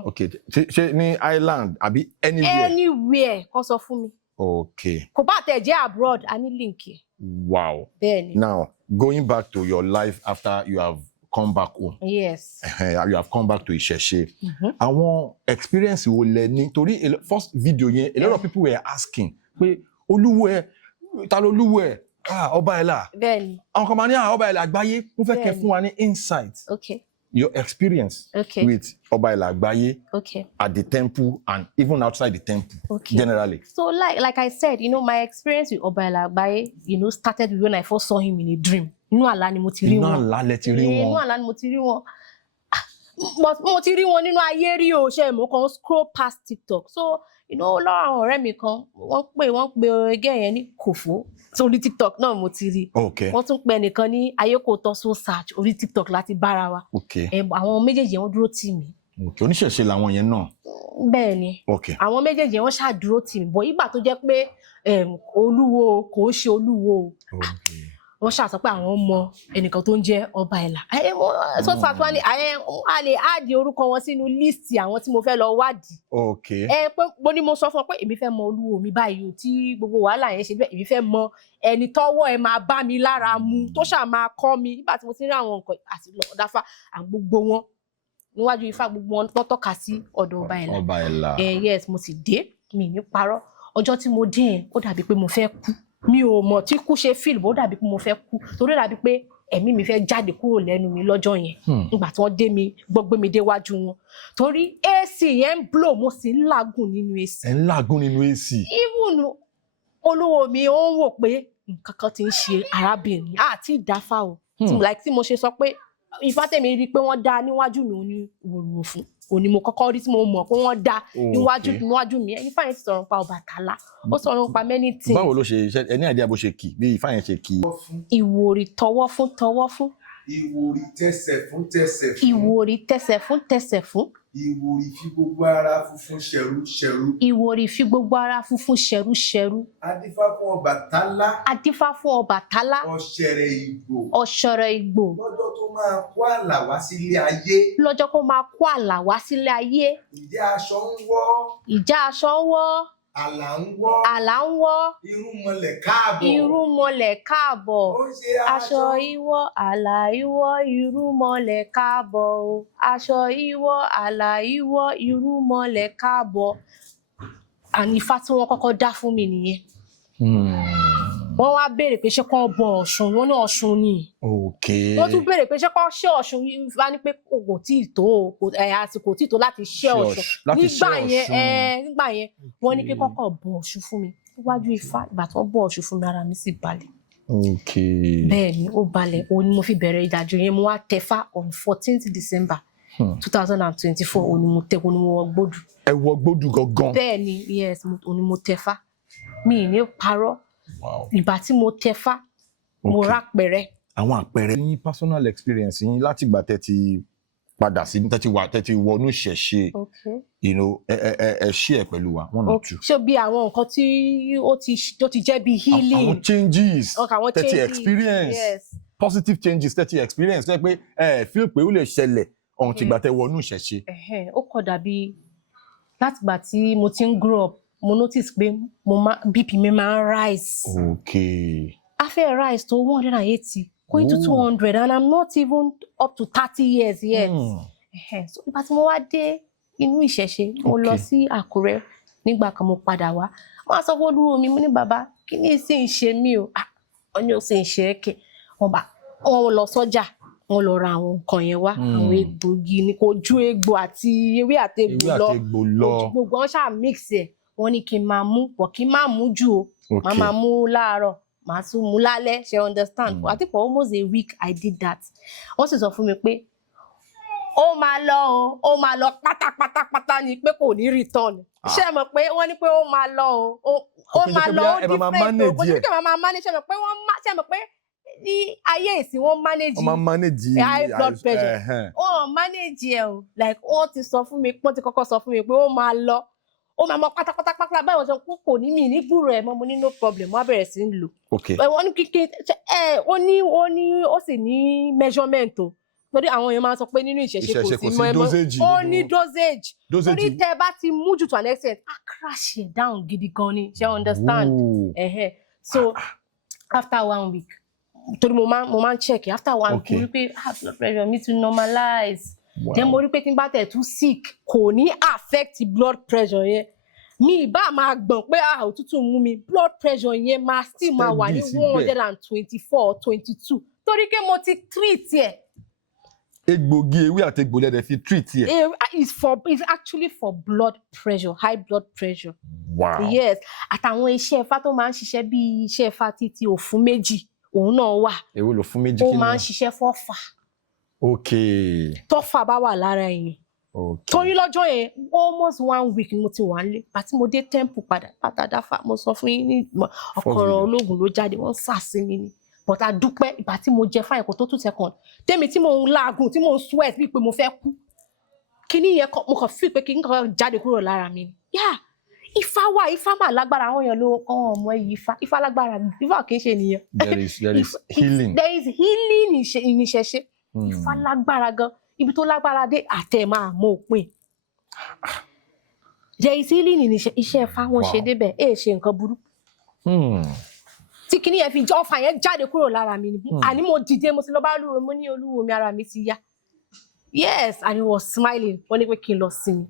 Okay. Ṣé ní Island àbí anywhere? Anywhere, kàn sọ fún mi. Okay. Kò bá tẹ̀ jẹ́ abroad, a ní link. Wow. Bẹ́ẹ̀ni. Now, going back to your life after you have come back home. Yes. You have come back to Ìṣẹ̀ṣe. Àwọn experience wo lẹ ní? Torí first video yẹn, a lot of people were asking pé olúwo ẹ, ta ló olúwo ẹ? Ọba Ẹ̀là. Bẹ́ẹ̀ni. Àwọn kan máa ní Ọba Ẹ̀là Àgbáyé. Mo fẹ́ kẹ́ fún wa ní insight. Okay. Your experience with Ọba Ẹ̀là Àgbáyé at the temple and even outside the temple generally. So like I said, my experience with Ọba Ẹ̀là Àgbáyé, started when I first saw him in a dream. Inú àlá ni mo ti rí wọn. Inú àlá lẹ ti rí wọn. Inú àlá ni mo ti rí wọn. Mo ti rí wọn nínú ayé rí o, ṣe mo kàn scroll past TikTok. So, lọ́wọ́ àwọn ọ̀rẹ́ mi kan, wọ́n pe ẹgẹ́ yẹn ní Kòfó. So orí TikTok náà mo ti rí. Wọ́n tún pe ẹnìkan ní Ayékòótọ́ so search orí TikTok láti bára wa. Àwọn méjèèjì wọ́n dúró tì mí. Oníṣẹ̀ṣe làwọn yẹn náà. Bẹ́ẹ̀ni. Àwọn méjèèjì wọ́n ṣáà dúró tì mí. Bọ̀ ìgbà tó jẹ́ pé olúwo kò ṣe olúwo. Wọ́n ṣáà sọ pé àwọn mọ ẹnìkan tó ń jẹ́ Ọba Ẹ̀là. So fàtúwá ni a lè áàdì orúkọ wọn sínú líìsì àwọn tí mo fẹ́ lọ wádìí. Pé mo ní mo sọ fún ọ pé èmi fẹ́ mọ olúwo mi báyìí o, tí gbogbo wàhálà yẹn ṣe bẹ́ẹ̀, èmi fẹ́ mọ ẹni tọ́wọ́ ẹ máa bá mi lára mu tó ṣáà máa kọ́ mi. Nígbà tí mo ti rí àwọn nǹkan àti lọ́ọ̀dáfà gbogbo wọn níwájú Ifá, gbogbo wọn tó tọ́ka sí ọ̀dọ̀ Ọba Ẹ̀là. Yes, mo sì dé, mi ní parọ́. Ọjọ́ tí mo dé yẹn, ó dàbí pé mo fẹ́ kú. Mi ò mọ̀ tí kú ṣe feel, bó dàbí pé mo fẹ́ kú. Torí dàbí pé ẹ̀mí mi fẹ́ jáde kúrò lẹ́nu mi lọ́jọ́ yẹn. Nígbà tí wọ́n gbé mi déwájú wọn. Torí AC yẹn ń blow, mo sì ń làágùn nínú AC. Ẹ ń làágùn nínú AC. Even olúwo mi ó ń wò pé nǹkan kan ti ń ṣe arábìnrin. Àti ìdáfà o. Tí mo ṣe sọ pé Ifá tèmi rí pé wọ́n dá níwájú mi, ó ní wòrò fún. Òní mo kọ́kọ́ rí tí mo mọ̀ pé wọ́n dá níwájú mi. Ifá yẹn ti sọ̀rọ̀ nípa Ọbàtálá. Ó sọ̀rọ̀ nípa many things. Báwo ló ṣe ẹni àìdíà bó ṣe kì bí Ifá yẹn ṣe kì? Ìwòrì tọwọ́ fún tọwọ́ fún. Ìwòrì tẹsẹ̀ fún tẹsẹ̀ fún. Ìwòrì tẹsẹ̀ fún tẹsẹ̀ fún. Ìwòrì fi gbogbo ara funfun ṣẹ̀rú ṣẹ̀rú. Ìwòrì fi gbogbo ara funfun ṣẹ̀rú ṣẹ̀rú. Adífá fún Ọbàtálá. Adífá fún Ọbàtálá. Ọ̀ṣẹ̀rẹ̀ Ìgbò. Ọ̀ṣẹ̀rẹ̀ Ìgbò. Lọ́jọ́ tó máa kó àlà wá sílé ayé. Lọ́jọ́ kó máa kó àlà wá sílé ayé. Ìjà aṣọ ń wọ́. Ìjà aṣọ ń wọ́. Àlà ń wọ́. Àlà ń wọ́. Irúnmọlẹ̀ káàbọ̀. Irúnmọlẹ̀ káàbọ̀. Ó ṣe aṣọ ìwọ̀, àlà ìwọ̀, irúnmọlẹ̀ káàbọ̀ o. Aṣọ ìwọ̀, àlà ìwọ̀, irúnmọlẹ̀ káàbọ̀. Àní Ifá tí wọ́n kọ́kọ́ dá fún mi nìyẹn. wọ́n wá béèrè pé ṣé kó bọ Ọ̀ṣun, wọ́n ní Ọ̀ṣun ni. Okay. Wọ́n tún béèrè pé ṣé kó ṣe Ọ̀ṣun, Ifá ní pé kò tí ì tó, àsìkò tí ì tó láti ṣe Ọ̀ṣun. Nígbà yẹn wọ́n ní pé kọ́kọ́ bọ Ọ̀ṣun fún mi. Níwájú Ifá, ìgbà tó bọ Ọ̀ṣun fún mi, ara mi sì balẹ̀. Okay. Bẹ́ẹ̀ni, ó balẹ̀. Ó ní mo fi bẹ̀rẹ̀ ìdájọ́ yẹn, mo wá tẹ̀fá on 14th December 2024. Ó ní mo wọ gbódù. Ẹ wọ gbódù gangan. Bẹ́ẹ̀ni, yes, ó ní mo tẹ̀fá. Mi ní parọ́. Wow. Ìgbà tí mo tẹ̀fá, mo rà pẹ̀rẹ̀. Àwọn àpẹẹrẹ ní personal experience yín láti ìgbà tẹ́ ti padà sí tẹ́ ti wọnú ìṣẹ̀ṣe. Okay. You know, ẹ share pẹ̀lú wa, one or two. Ṣé bí àwọn nǹkan tí ó ti jẹ́ bí healing. Àwọn changes. Okay, àwọn changes. Tẹ́ ti experience. Yes. Positive changes tẹ́ ti experience. Tẹ́ pé feel pé ó lè ṣẹlẹ̀ ọ̀hún ti gbà tẹ́ wọnú ìṣẹ̀ṣe. Ó kọ̀ dàbí láti ìgbà tí mo ti ń grow up, mo notice pé BP mi máa ń rise. Okay. A fẹ́ rise to 180, going to 200, and I'm not even up to 30 years yet. So ìgbà tí mo wá dé inú ìṣẹ̀ṣe, mo lọ sí Àkúrẹ́ nígbà kan, mo padà wá. Wọ́n á sọ fún olúwo mi, mo ní bàbá, kí ni sì ń ṣe mí o? Wọ́n ní ó sì ń ṣe é ké. Wọ́n lọ sọ́jà, wọ́n lọ ra àwọn nǹkan yẹn wá. Àwọn egbògi ni, kò ju egbò àti ewé àti egbò lọ. Gbogbo wọn ṣáà mix ẹ̀. Wọ́n ní kí n máa mú, pọ̀ kí n máa mú jù o. Màá máa mú láàárọ̀, màá tún mú lálẹ́, ṣe understand? I think for almost a week I did that. Wọ́n sì sọ fún mi pé ó máa lọ pátápátá ni pé kò ní return. Ṣé mọ̀ pé wọ́n ní pé ó máa lọ ó máa lọ ó different o. Kò sí pé màá manage, ṣé mọ̀ pé ní ayé ìsìn wọ́n manage high blood pressure. Wọ́n manage ẹ̀ o. Like wọ́n ti kọ́kọ́ sọ fún mi pé ó máa lọ. Ó máa mọ pátápátá báyìí wọ́n sọ pé kò ní mi ní gbúrò ẹ̀ mọ́, mo ní no problem, wọ́n á bẹ̀rẹ̀ sí ń lò. Wọ́n ní kíkẹ́ ó sì ní measurement o. Torí àwọn èèyàn máa ń sọ pé nínú ìṣẹ̀ṣe kò sí dosage. Ó ní dosage. Torí tẹ́ bá ti mú jù to an extent, á crash it down gidi gan ni, ṣe understand? So after 1 week, torí mo máa ń check after 1 week, mo rí pé blood pressure mi tún normalize. Then mo rí pé tí n bá tẹ̀ tún sick, kò ní affect blood pressure yẹn. Mi ìbá máa gbọ̀n pé òtútù mú mi, blood pressure yẹn máa still máa wà ní 124, 22. Torí pé mo ti treat ẹ̀. Egbògi ewé àti egbò lẹ́dẹ̀ fi treat ẹ̀. It's actually for blood pressure, high blood pressure. Wow. Yes. Àtàwọn iṣẹ́ Ifá tó máa ń ṣiṣẹ́ bí iṣẹ́ Ifá títí òfun méjì, òun náà wà. Èwo lòfun méjì kí ni? Ó máa ń ṣiṣẹ́ fọ́fà. Okay. Tọ́fà bá wà lára ẹ̀yìn. Okay. Torí lọ́jọ́ yẹn almost 1 week ni mo ti wà nílé. Àti mo dé temple padà dáfà, mo sọ fún yín ní ọ̀kọ̀rọ̀ ológun ló jáde, wọ́n sà sí mi ni. But a dúpẹ́ ìgbà tí mo jẹ fáyìn kò tó 2 seconds. Tèmi tí mo ń láàgùn, tí mo ń sweat bíi pé mo fẹ́ kú. Kíní yẹn mo kàn feel pé kí n kàn jáde kúrò lára mi ni. Yeah, Ifá mà lágbára, àwọn èèyàn ló ọmọ yìí Ifá lágbára, Ifá kì í ṣe nìyẹn. There is healing. There is healing in ìṣẹ̀ṣe. Ifá lágbára gan. Ibi tó lágbára dé àtẹ̀ máa mọ òpin. There is healing in iṣẹ́ Ifá wọn ṣe débẹ̀, ṣe nǹkan burúkú. Tí kíní yẹn fi ọfà yẹn jáde kúrò lára mi ni. Àní mo dìde, mo sì lọ bá olúwo, mo ní olúwo mi, ara mi ti yá. Yes, and he was smiling. Wọ́n ní pé kí n lọ sinmi.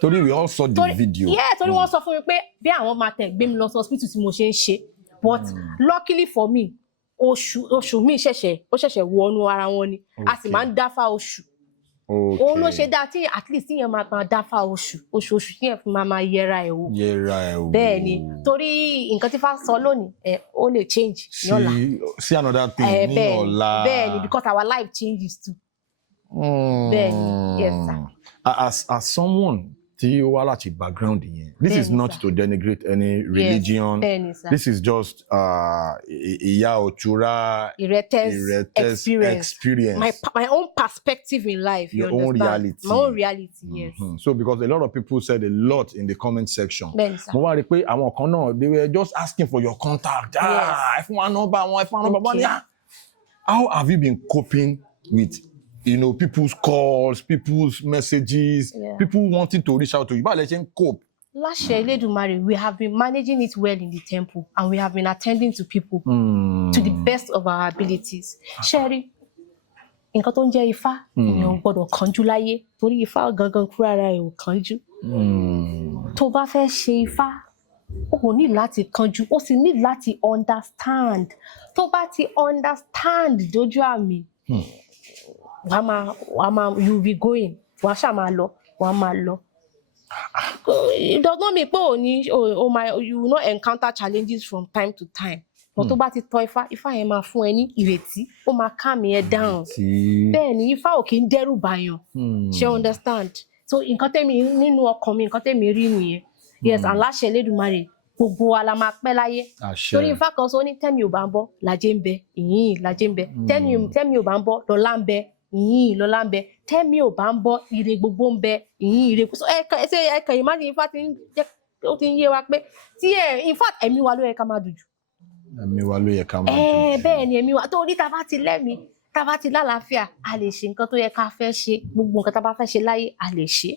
Torí we all saw the video. Yeah, torí wọ́n sọ fún mi pé bí àwọn máa tẹ̀ gbé mi lọ sí hospital tí mo ṣe ń ṣe. But luckily for me, oṣù mi ṣẹ̀ṣẹ̀ wọnú ara wọn ni. A sì máa ń dáfá oṣù. Òun ló ṣe dá tí at least tíyẹn máa kan dáfá oṣù tíyẹn fi máa yẹra ẹ̀ wò. Bẹ́ẹ̀ ni, torí nǹkan tí Fá sọ lónìí, ó lè change ní ọ̀la. See another thing ní ọ̀la. Bẹ́ẹ̀ ni, because our life changes too. Bẹ́ẹ̀ ni, yes sir. As someone tí ó wá láti background yẹn, this is not to denigrate any religion. This is just Iya Otura experience. My own perspective in life. Your own reality. My own reality, yes. So because a lot of people said a lot in the comment section. Mo wá rí pé àwọn kan náà, they were just asking for your contact. Ẹ fún wa number wọn. How have you been coping with people's calls, people's messages, people wanting to reach out to you? But let's cope. Láṣẹ Elédùmarè, we have been managing it well in the temple, and we have been attending to people to the best of our abilities. Sherry, nǹkan tó ń jẹ́ Ifá, èèyàn gbọ́dọ̀ kánjú láyé, torí Ifá gangan kúrò ara ẹ̀ ò kánjú. Tó bá fẹ́ ṣe Ifá, o ní láti kánjú, o sì ní láti understand. Tó bá ti understand dójú àmì, you be going, wàá ṣá máa lọ, wàá máa lọ. It does not mean pé you will not encounter challenges from time to time. But tó bá ti tọ̀ Ifá yẹn máa fún ẹ ní ìrètí, ó máa calm ẹ down. Bẹ́ẹ̀ ni Ifá ò kí ń dẹ́rù bàyàn. Ṣé understand? So nǹkan tẹ́mi nínú ọkàn mi, nǹkan tẹ́mi rí nìyẹn. Yes, aláṣẹ Elédùmarè, gbogbo wa la máa pẹ́ láyé. Torí Ifá kan sọ ní tẹ́mi ò bá ń bọ̀, làjẹ́ ń bẹ, ìyìn làjẹ́ ń bẹ. Tẹ́mi ò bá ń bọ̀, lọ́lá ń bẹ, ìyìn lọ́lá ń bẹ. Tẹ́mi ò bá ń bọ̀, ire gbogbo ń bẹ, ìyìn ire. So ẹ̀kan imagine Ifá ti ń yé wa pé in fact ẹ̀mí wa ló yẹ ká máa dùn jù. Ẹ̀mí wa ló yẹ ká máa dùn jù. Bẹ́ẹ̀ ni ẹ̀mí wa, torí tá bá ti lẹ́mìí, tá bá ti lálàáfíà, a lè ṣe nǹkan tó yẹ ká fẹ́ ṣe, gbogbo nǹkan tá bá fẹ́ ṣe láyé a lè ṣe.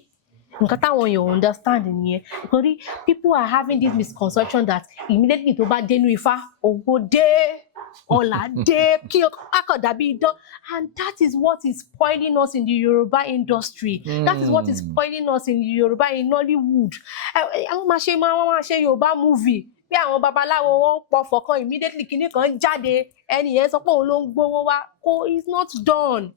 Nǹkan táwọn èèyàn understand nìyẹn. Torí people are having this misconception that immediately tó bá dénú Ifá, ògo dé, ọlá dé, kí akọ̀ dàbí idán. And that is what is spoiling us in the Yoruba industry. That is what is spoiling us in the Yoruba, in Hollywood. Àwọn máa ṣe Yorùbá movie. Bí àwọn babaláwo wọn pọ̀fọ̀ kan immediately kíní kan jáde, ẹni yẹn sọ pé òun ló ń gbówó wá. It's not done.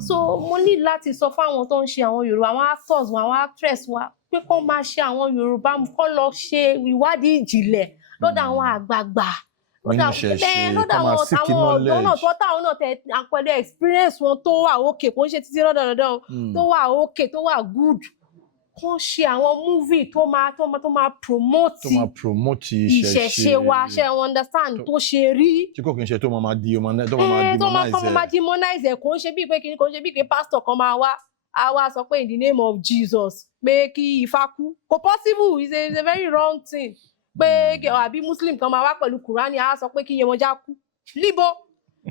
So mo ní láti sọ fún àwọn tó ń ṣe àwọn Yorùbá, àwọn actors wa, àwọn actress wa, pé kó máa ṣe àwọn Yorùbá, kó lọ ṣe ìwádìí ìjìnlẹ̀ lọ́dọ̀ àwọn àgbààgbà. Lọ́dọ̀ àwọn ọ̀dọ́ náà tó táwọn náà tẹ àpẹẹrẹ experience wọn tó wà okay, kò ń ṣe títí lọ́dọ̀ tó wà okay, tó wà good. Kó ṣe àwọn movie tó máa promote ìṣẹ̀ṣe wa, ṣe understand, tó ṣe rí. Tí kò kí n ṣe tó máa demonize ẹ̀, kò ń ṣe bí pé pastor kan máa wá, a wá sọ pé in the name of Jesus pé kí Ifá kú. Kò possible, it's a very wrong thing. Pé àbí Muslim kan máa wá pẹ̀lú Kùránì, a sọ pé kí Yemọja kú. Líbo,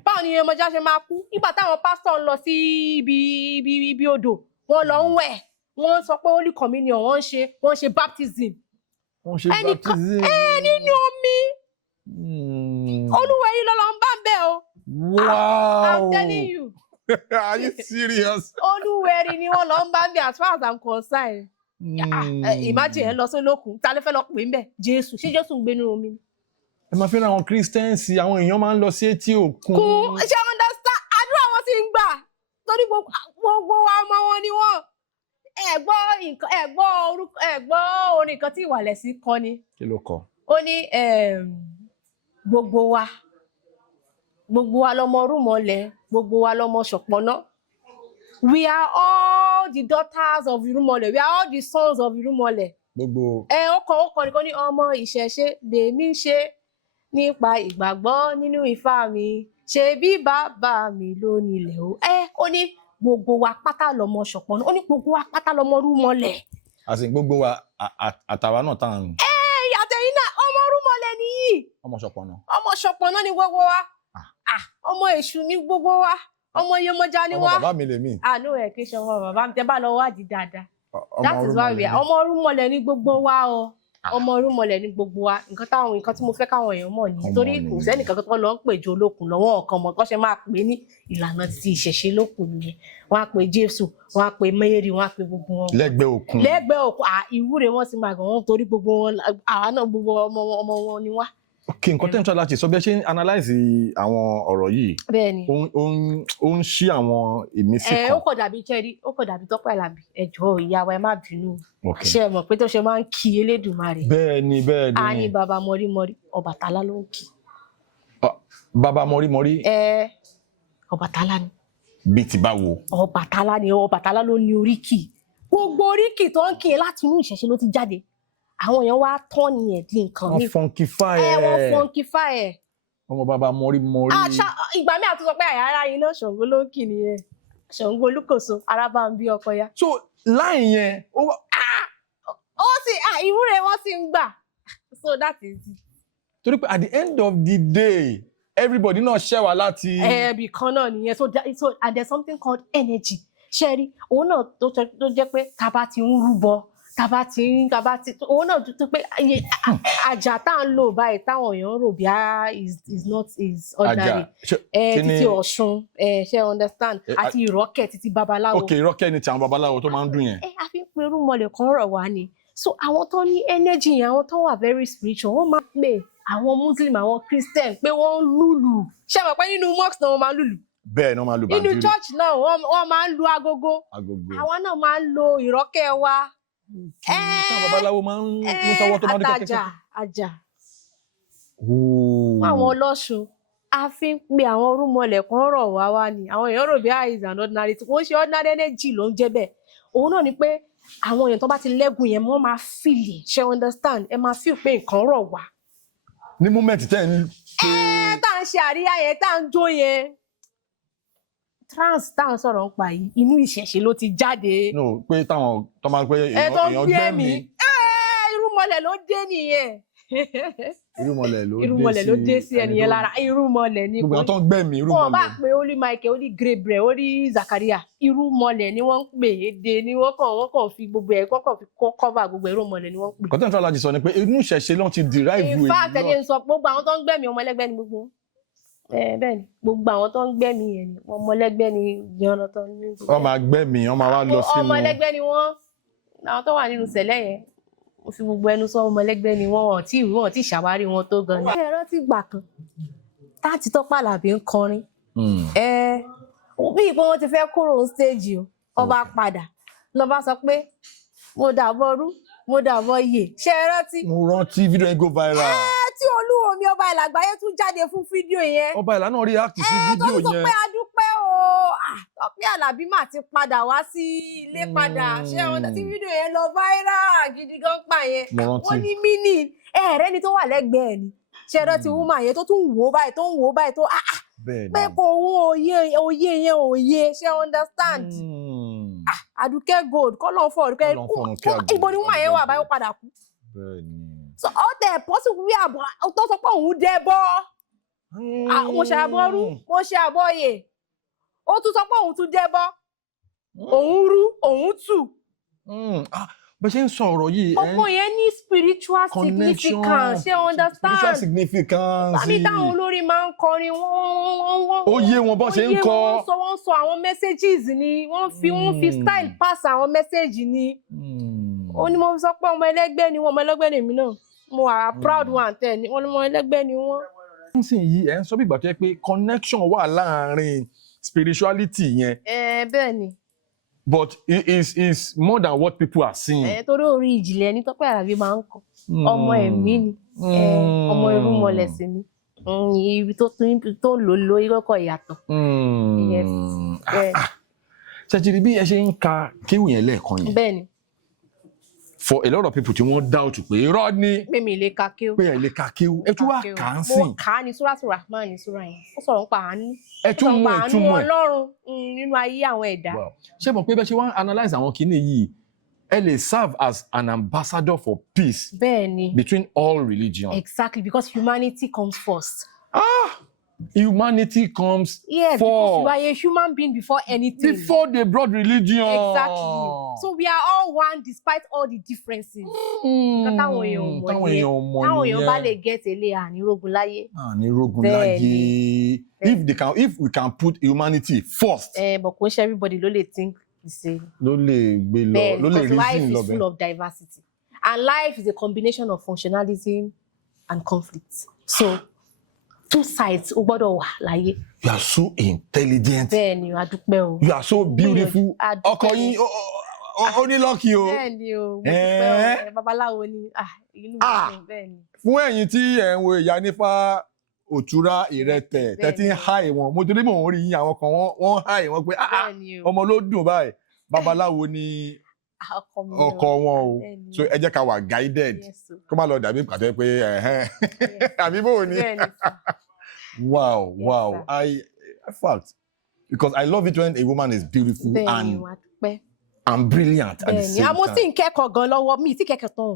báwo ni Yemọja ṣe máa kú? Nígbà táwọn pastor ń lọ sí ibi odò, wọ́n lọ ń wẹ̀. Wọ́n sọ pé Holy Communion wọ́n ṣe baptism. Nínú omi. Olúwẹ̀rí lọ́lọ́ ń bá ń bẹ̀ o. Wow. I'm telling you. Are you serious? Olúwẹ̀rí ni wọ́n lọ ń bá ń bẹ̀ as far as I'm concerned. Imagine ẹ lọ sí olókun, ta ló fẹ́ lọ pè ń bẹ̀? Jésù. Ṣé Jésù ń gbé nínú omi? Ẹ máa fi ra àwọn Christians, àwọn èèyàn máa ń lọ sí etí òkun. Ṣé understand? Àdúrà wọn sì ń gbà. Torí gbogbo ọmọ wọn ni wọ́n. Ẹ gbọ́ orin kan tí Ìwàlẹ̀sí kọ ni. Kí ló kọ? Ó ní gbogbo wa lọmọ Rúmọlẹ̀, gbogbo wa lọmọ Ṣọ̀pọ̀nná. We are all the daughters of Irúnmọlẹ̀. We are all the sons of Irúnmọlẹ̀. Gbogbo. Ó kọ nìkan ní ọmọ ìṣẹ̀ṣe lèmi ṣe nípa ìgbàgbọ́ nínú Ifá mi. Ṣé bí bàbá mi ló nílẹ̀ o? Ó ní gbogbo wa pátá lọmọ Ṣọ̀pọ̀nná. Ó ní gbogbo wa pátá lọmọ Rúmọlẹ̀. Àti gbogbo wa àtàwa náà tàn. Àtẹ̀yìn náà ọmọ Rúmọlẹ̀ nìyí. Ọmọ Ṣọ̀pọ̀nná. Ọmọ Ṣọ̀pọ̀nná ni gbogbo wa. Ọmọ Èṣù ni gbogbo wa. Ọmọ Yemọja ni wa. Ọmọ bàbá mi lèmi. No, ẹ kì í ṣe ọmọ bàbá mi, tẹ́ bá lọ wádìí dáadáa. That is why we are. Ọmọ Rúmọlẹ̀ ni gbogbo wa o. Ọmọ Rúmọlẹ̀ ni gbogbo wa. Nǹkan tí mo fẹ́ káwọn èèyàn mọ̀ ni. Torí kò sẹ́ni kankan tó lọ ń pèjọ olókun lọ́wọ́ ọ̀kan mọ̀ kọ́ ṣe máa pè ní ìlànà ti ìṣẹ̀ṣe lókun nìyẹn. Wọ́n á pe Jésù, wọ́n á pe Mary, wọ́n á pe gbogbo wọn. Lẹ́gbẹ̀ẹ́ òkun. Ìwúre wọn ti máa gàn wọ́n torí gbogbo wọn, àwa náà gbogbo ọmọ wọn ni wá. Okay, nǹkan tẹ́ ń tọ́ láti sọ bí ẹ ṣe ń analyse àwọn ọ̀rọ̀ yìí. Bẹ́ẹ̀ni. Ó ń ṣí àwọn ìmísí kan. Ó kọ̀ dàbí Kẹ́rí, ó kọ̀ dàbí Tọ́pẹ́ Àlàbí. Ẹ jọ̀ọ́ ìyá wa ẹ má bínú. Ṣé ẹ mọ̀ pé tó ṣe máa ń kí Elédùmarè? Bẹ́ẹ̀ni. A ní bàbá mọ̀rímọ̀rí, Ọbàtálá ló ń kí. Bàbá mọ̀rímọ̀rí. Ọbàtálá ni. Bí ti bá wo. Ọbàtálá ló ní oríkì. Gbogbo oríkì tó ń kí láti inú ìṣẹ̀ṣe ló ti jáde. Àwọn èèyàn wá tán ni ẹ̀ di nǹkan ní. Wọ́n funkify ẹ̀. Wọ́n funkify ẹ̀. Ọmọ bàbá mọ̀rímọ̀rí. Ìgbà mi àtúntò pé àyàrá yín náà Ṣàngó ló ń kì nìyẹn. Ṣàngó Olúkòso, Arábàmbí Ọkọya. So láì yẹn. Ìwúre wọn sì ń gbà. So that is it. Torí pé at the end of the day, everybody náà ṣẹ́ wa láti. Ẹbí kan náà nìyẹn. So and there's something called energy. Ṣẹ́rí, òun náà tó jẹ́ pé tá bá ti ń rúbọ. Tàbá ti òun náà tó pé àjà tá ń lò báyìí táwọn èèyàn rò bí is ordinary. Títí Ọ̀ṣun, ṣe understand, àti ìrọ́kẹ̀ títí babaláwo. Okay, ìrọ́kẹ̀ ni ti àwọn babaláwo tó máa ń dùn yẹn. A fi ń pe Rúmọlẹ̀ kan rọ̀ wá ni. so àwọn tó ní energy yẹn àwọn tó wà very spiritual wọ́n máa pè àwọn Muslim àwọn Christian pé wọ́n lùlù ṣé mọ̀ pé nínú mosque náà wọ́n máa lùlù bẹ́ẹ̀ ni wọ́n máa lu bàndúrì nínú church náà wọ́n máa ń lu agogo àwọn náà máa ń lo ìrọ́kẹ́ wa táwọn babaláwo máa ń mú sọ́wọ́ tó máa ń dé kẹ́kẹ́ àjà àwọn ọlọ́ṣun a fi ń pe àwọn orúmọlẹ̀ kan rọ̀ wá ni àwọn èèyàn rò bí is an ordinary tí wọ́n ṣe ordinary energy ló ń jẹ́ bẹ́ẹ̀ òun náà ni pé àwọn èèyàn tó bá ti lẹ́gùn yẹn wọ́n máa feel it ṣe understand ẹ máa feel pé nǹkan rọ̀ wá. ní moment tẹ́ ń ṣe. tá à ń ṣe àríyá yẹn tá à ń jó yẹn trance tá à ń sọ̀rọ̀ ń pa yìí inú ìṣẹ̀ṣe ló ti jáde. no pé táwọn tó máa ń pẹ́ èèyàn gbẹ́mí. irúmọlẹ̀ ló dé nìyẹn. irúmọlẹ̀ ló dé sí ẹnìyẹn lára irúmọlẹ̀ ni. gbogbo àwọn tó ń gbẹ̀mí irúmọlẹ̀. wọ́n bá pe Holy Michael Holy Gabriel Holy Zakaria irúmọlẹ̀ ni wọ́n ń pè èdè ni wọ́n kàn fi gbogbo ẹ̀ kọ́kàn fi cover gbogbo irúmọlẹ̀ ni wọ́n ń pè. kọ́tẹ́ nítorí alájí sọ ni pé inú ìṣẹ̀ṣe ló ti derive. in fact ẹni sọ gbogbo àwọn tó ń gbẹ̀mí ọmọ ẹlẹ́gbẹ́ ni gbogbo bẹ́ẹ̀ ni gbogbo àwọn tó ń gbẹ̀mí yẹn ni ọmọ ẹlẹ́gbẹ́ ni jẹun tó ń ní. wọ́n máa gbẹ̀mí wọ́n máa wá lọ sínú. ọmọ ẹlẹ́gbẹ́ ni wọ́n àwọn tó wà nínú sẹ̀lẹ̀ yẹn mo fi gbogbo ẹnu sọ ọmọ ẹlẹ́gbẹ́ ni wọ́n tí ṣàwárí wọn tó gan ni. ẹ rántí gbà kan táàtì Tọ́pẹ́ Àlàbí ń kọrin bí ìpín wọn ti fẹ́ kúrò stage o ọba padà lọba sọ pé mo dàbọ̀ rú mo dàbọ̀ yè ṣe é rántí. mo rántí fídíò yẹn go viral. tí Olúwomi ọba ìlà àgbáyé tún jáde fún fídíò yẹn. ọba ìlà náà react sí fídíò yẹn. tó sọ pé a dúpẹ́ o Tọ́pẹ́ Àlàbí mà ti padà wá sí ilé padà ṣé wọn tí fídíò yẹn lọ viral gidi gan pa yẹn. wọ́n ní mini ẹ̀rẹ́ ni tó wà lẹ́gbẹ̀ẹ́ ni ṣe é rántí woman yẹn tó tún wò ó báyìí tó pé kò wọ́n òye yẹn òye ṣe understand. Àdùkẹ́ gold kọ́lọ́n fọ́ ọ̀dùkẹ́ ibo ni woman yẹn wà báyìí ó padà kú. so ó tẹ̀ possible wí àbọ̀ tó sọ pé òun dẹ́ bọ́ mo ṣe àbọ̀rú mo ṣe àbọ̀yè ó tún sọ pé òun tún dẹ́ bọ́ òun rú òun tù. bó ṣe ń sọ ọ̀rọ̀ yìí. ọmọ yẹn ní spiritual significance ṣé understand. spiritual significance. àmì táwọn olórí máa ń kọrin wọ́n. ó yé wọn bó ṣe ń kọ. wọ́n sọ àwọn messages ni wọ́n fi style pass àwọn message ni. ó ní mo sọ pé ọmọ ẹlẹ́gbẹ́ ni wọ́n ọmọ ẹlẹ́gbẹ́ ni èmi náà mo wà proud one tẹ̀ ni wọ́n ní ọmọ ẹlẹ́gbẹ́ ni wọ́n. nísìnyí ẹ̀ ń sọ bí ìgbà tó yẹ pé connection wà láàárín spirituality yẹn. bẹ́ẹ̀ ni. But it is more than what people are seeing. Torí orí ìjìnlẹ̀ ní Tọ́pẹ́ Àlàbí máa ń kọ ọmọ ẹ̀mí ni ọmọ irúnmọlẹ̀ sí ni ibi tó ń lò ìrọ́kọ̀ ìyàtọ̀. ṣèjìrì bí ẹ ṣe ń ka kéwù yẹn lẹ́ẹ̀kan yẹn. bẹ́ẹ̀ ni. For a lot of people tí wọ́n doubt pé irọ́ ni. pé mi lè ka kéwù. pé ẹ lè ka kéwù ẹ tún wá kà á sìn. mo kà á ní Suratul Rahman ní sura yẹn ó sọ̀rọ̀ nípa àánú. ẹ tún mú ìtumọ̀ ẹ̀. Ọlọ́run nínú ayé àwọn ẹ̀dá. ṣé mo pé bẹ́ẹ̀ ṣe wá analyse àwọn kinní yìí ẹ lè serve as an ambassador for peace. bẹ́ẹ̀ni. between all religions. exactly because humanity comes first. Humanity comes yes, because you are a human being before anything. Before they brought religion. Exactly. So we are all one despite all the differences. Táwọn èèyàn bá lè get ele ànírógun láyé. Ànírógun láyé. If we can put humanity first. But kò ṣe everybody ló lè think the same. Ló lè gbé lọ, ló lè reason lọ bẹ́ẹ̀. Because life is full of diversity. And life is a combination of functionalism and conflict. So two sides ó gbọ́dọ̀ wà láyé. You are so intelligent. Bẹ́ẹ̀ni a dúpẹ́ o. You are so beautiful. Ọkọ yín ó ní lọ́kì o. Bẹ́ẹ̀ni o mo dúpẹ́ o babaláwo ni inú mi bẹ́ẹ̀ni. Fún ẹ̀yin tí ẹ̀ ń wo Iyanifa Òtúrá Ìrẹtẹ̀ tẹ́tí ń háì wọn mo torí mò ń rí àwọn kan wọ́n háì wọn pé ọmọ ló dùn báyìí babaláwo ni ọkọ wọn o so ẹ jẹ́ ká wà guided kó má lọ dàbí pàtẹ́ pé àbí bò ní. Wow I fact because I love it when a woman is beautiful and brilliant at the same time. àmọ́ sì ń kẹ́kọ̀ọ́ gan lọ́wọ́ mi ì tí kẹ́kọ̀ọ́ tán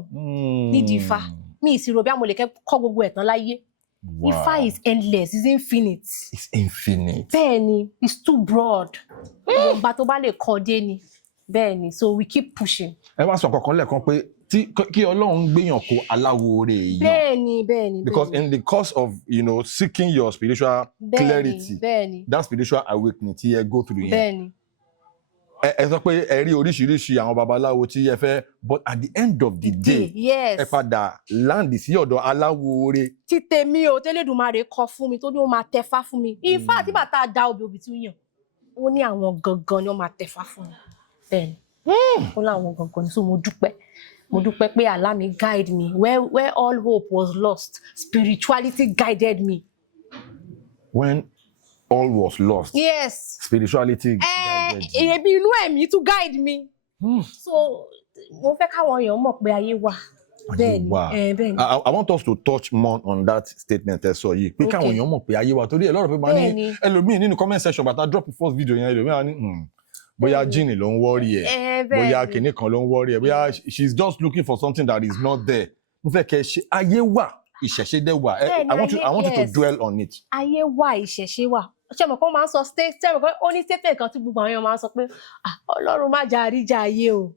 nídìí Ifá mi ì sì rò bí àmọ́ lè kọ́ gbogbo ẹ̀ tán láyé. Ifá is endless, it's infinite. It's infinite. Bẹ́ẹ̀ni, it's too broad. Ìwọ̀nba tó bá lè kọ́ dé ni. Bẹ́ẹ̀ni, so we keep pushing. Ẹ wá sọ kankan lẹ́ẹ̀kan pé kí Ọlọ́run gbéyàn kó aláwo rẹ̀ yàn. Bẹ́ẹ̀ni. Because in the course of seeking your spiritual clarity, that spiritual awakening tí ẹ go through yẹn. Bẹ́ẹ̀ni. ẹ sọ pé ẹ rí oríṣiríṣi àwọn babaláwo tí ẹ fẹ́, but at the end of the day ẹ padà land sí ọ̀dọ̀ aláwo ore. Tí tèmi o tẹ́lẹ̀dùmarè kọ fún mi tó ní ó máa tẹfá fún mi. Ifá àti bàtà da obì tí ó yàn. Ó ní àwọn gangan ni ó máa tẹfá fún mi. Bẹ́ẹ̀ni. Ó láwọn gangan ni, so mo dúpẹ́ pé Allah mi guide me where all hope was lost, spirituality guided me. When all was lost. Yes. Spirituality guided you. Ebi inú ẹ̀mí to guide me. So mo fẹ́ káwọn èèyàn mọ̀ pé ayé wà. Bẹ́ẹ̀ni. I want us to touch more on that statement ẹ sọ yìí. Pé káwọn èèyàn mọ̀ pé ayé wà torí a lot of people ní ẹlòmíì nínú comment section bàtà drop first video yẹn ẹlòmíì ní bóyá jíìnì ló ń wọ́ọ̀rì ẹ̀, bóyá kìnní kan ló ń wọ́ọ̀rì ẹ̀, bóyá she's just looking for something that is not there. Mo fẹ́ kẹ́ ṣe ayé wà, ìṣẹ̀ṣe dẹ̀ wà. I want you to dwell on it. Ayé wà, ìṣẹ̀ṣe wà. Ṣé mo kàn máa ń sọ ṣé mo kàn ó ní statement kan tí gbogbo àwọn èèyàn máa ń sọ pé Ọlọ́run má jà àríjà ayé o.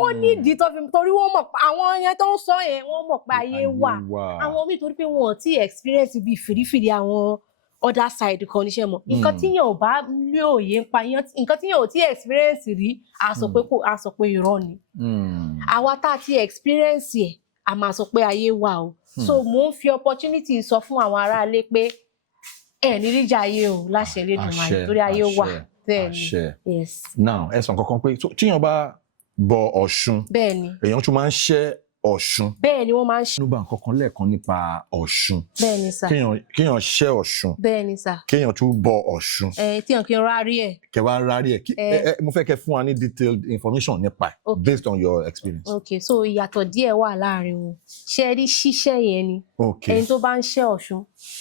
Ó nídìí tó fi torí wọ́n mọ̀ pé àwọn yẹn tó ń sọ yẹn wọ́n mọ̀ pé ayé wà. Àwọn míì torí pé wọn ò tí experience bíi fìrífìrí àwọn other side kan níṣẹ́ mọ̀. Nǹkan tí yẹn ò bá lé òye ń pa yẹn, nǹkan tí yẹn ò tí experience rí, a sọ pé irọ́ ni. Àwa tá a ti experience ẹ̀, a máa sọ pé ayé wà o. So mo ń fi opportunity sọ fún àwọn aráalé pé ẹ ní ríjà ayé o láṣẹ Elédùmarè torí ayé wà. Bẹ́ẹ̀ni. Yes. Now ẹ sọ kankan pé tíyàn bá bọ Ọ̀ṣun, bẹ́ẹ̀ni, èèyàn tún máa ń ṣẹ́ Ọ̀ṣun. Bẹ́ẹ̀ni wọ́n máa ń ṣe. Nígbà kankan lẹ́ẹ̀kan nípa Ọ̀ṣun. Bẹ́ẹ̀ni sà. Kéèyàn ṣẹ́ Ọ̀ṣun. Bẹ́ẹ̀ni sà. Kéèyàn tún bọ Ọ̀ṣun. Tíyàn kí n rárí ẹ̀. Kẹ wá rárí ẹ̀. Mo fẹ́ kẹ́ fún wa ní detailed information nípa ẹ̀ based on your experience. Okay, so ìyàtọ̀ díẹ̀ wà láàrin wọn. Ṣé rí ṣíṣẹ́ yẹn ni? Ẹni tó bá ń ṣẹ́ Ọ̀ṣun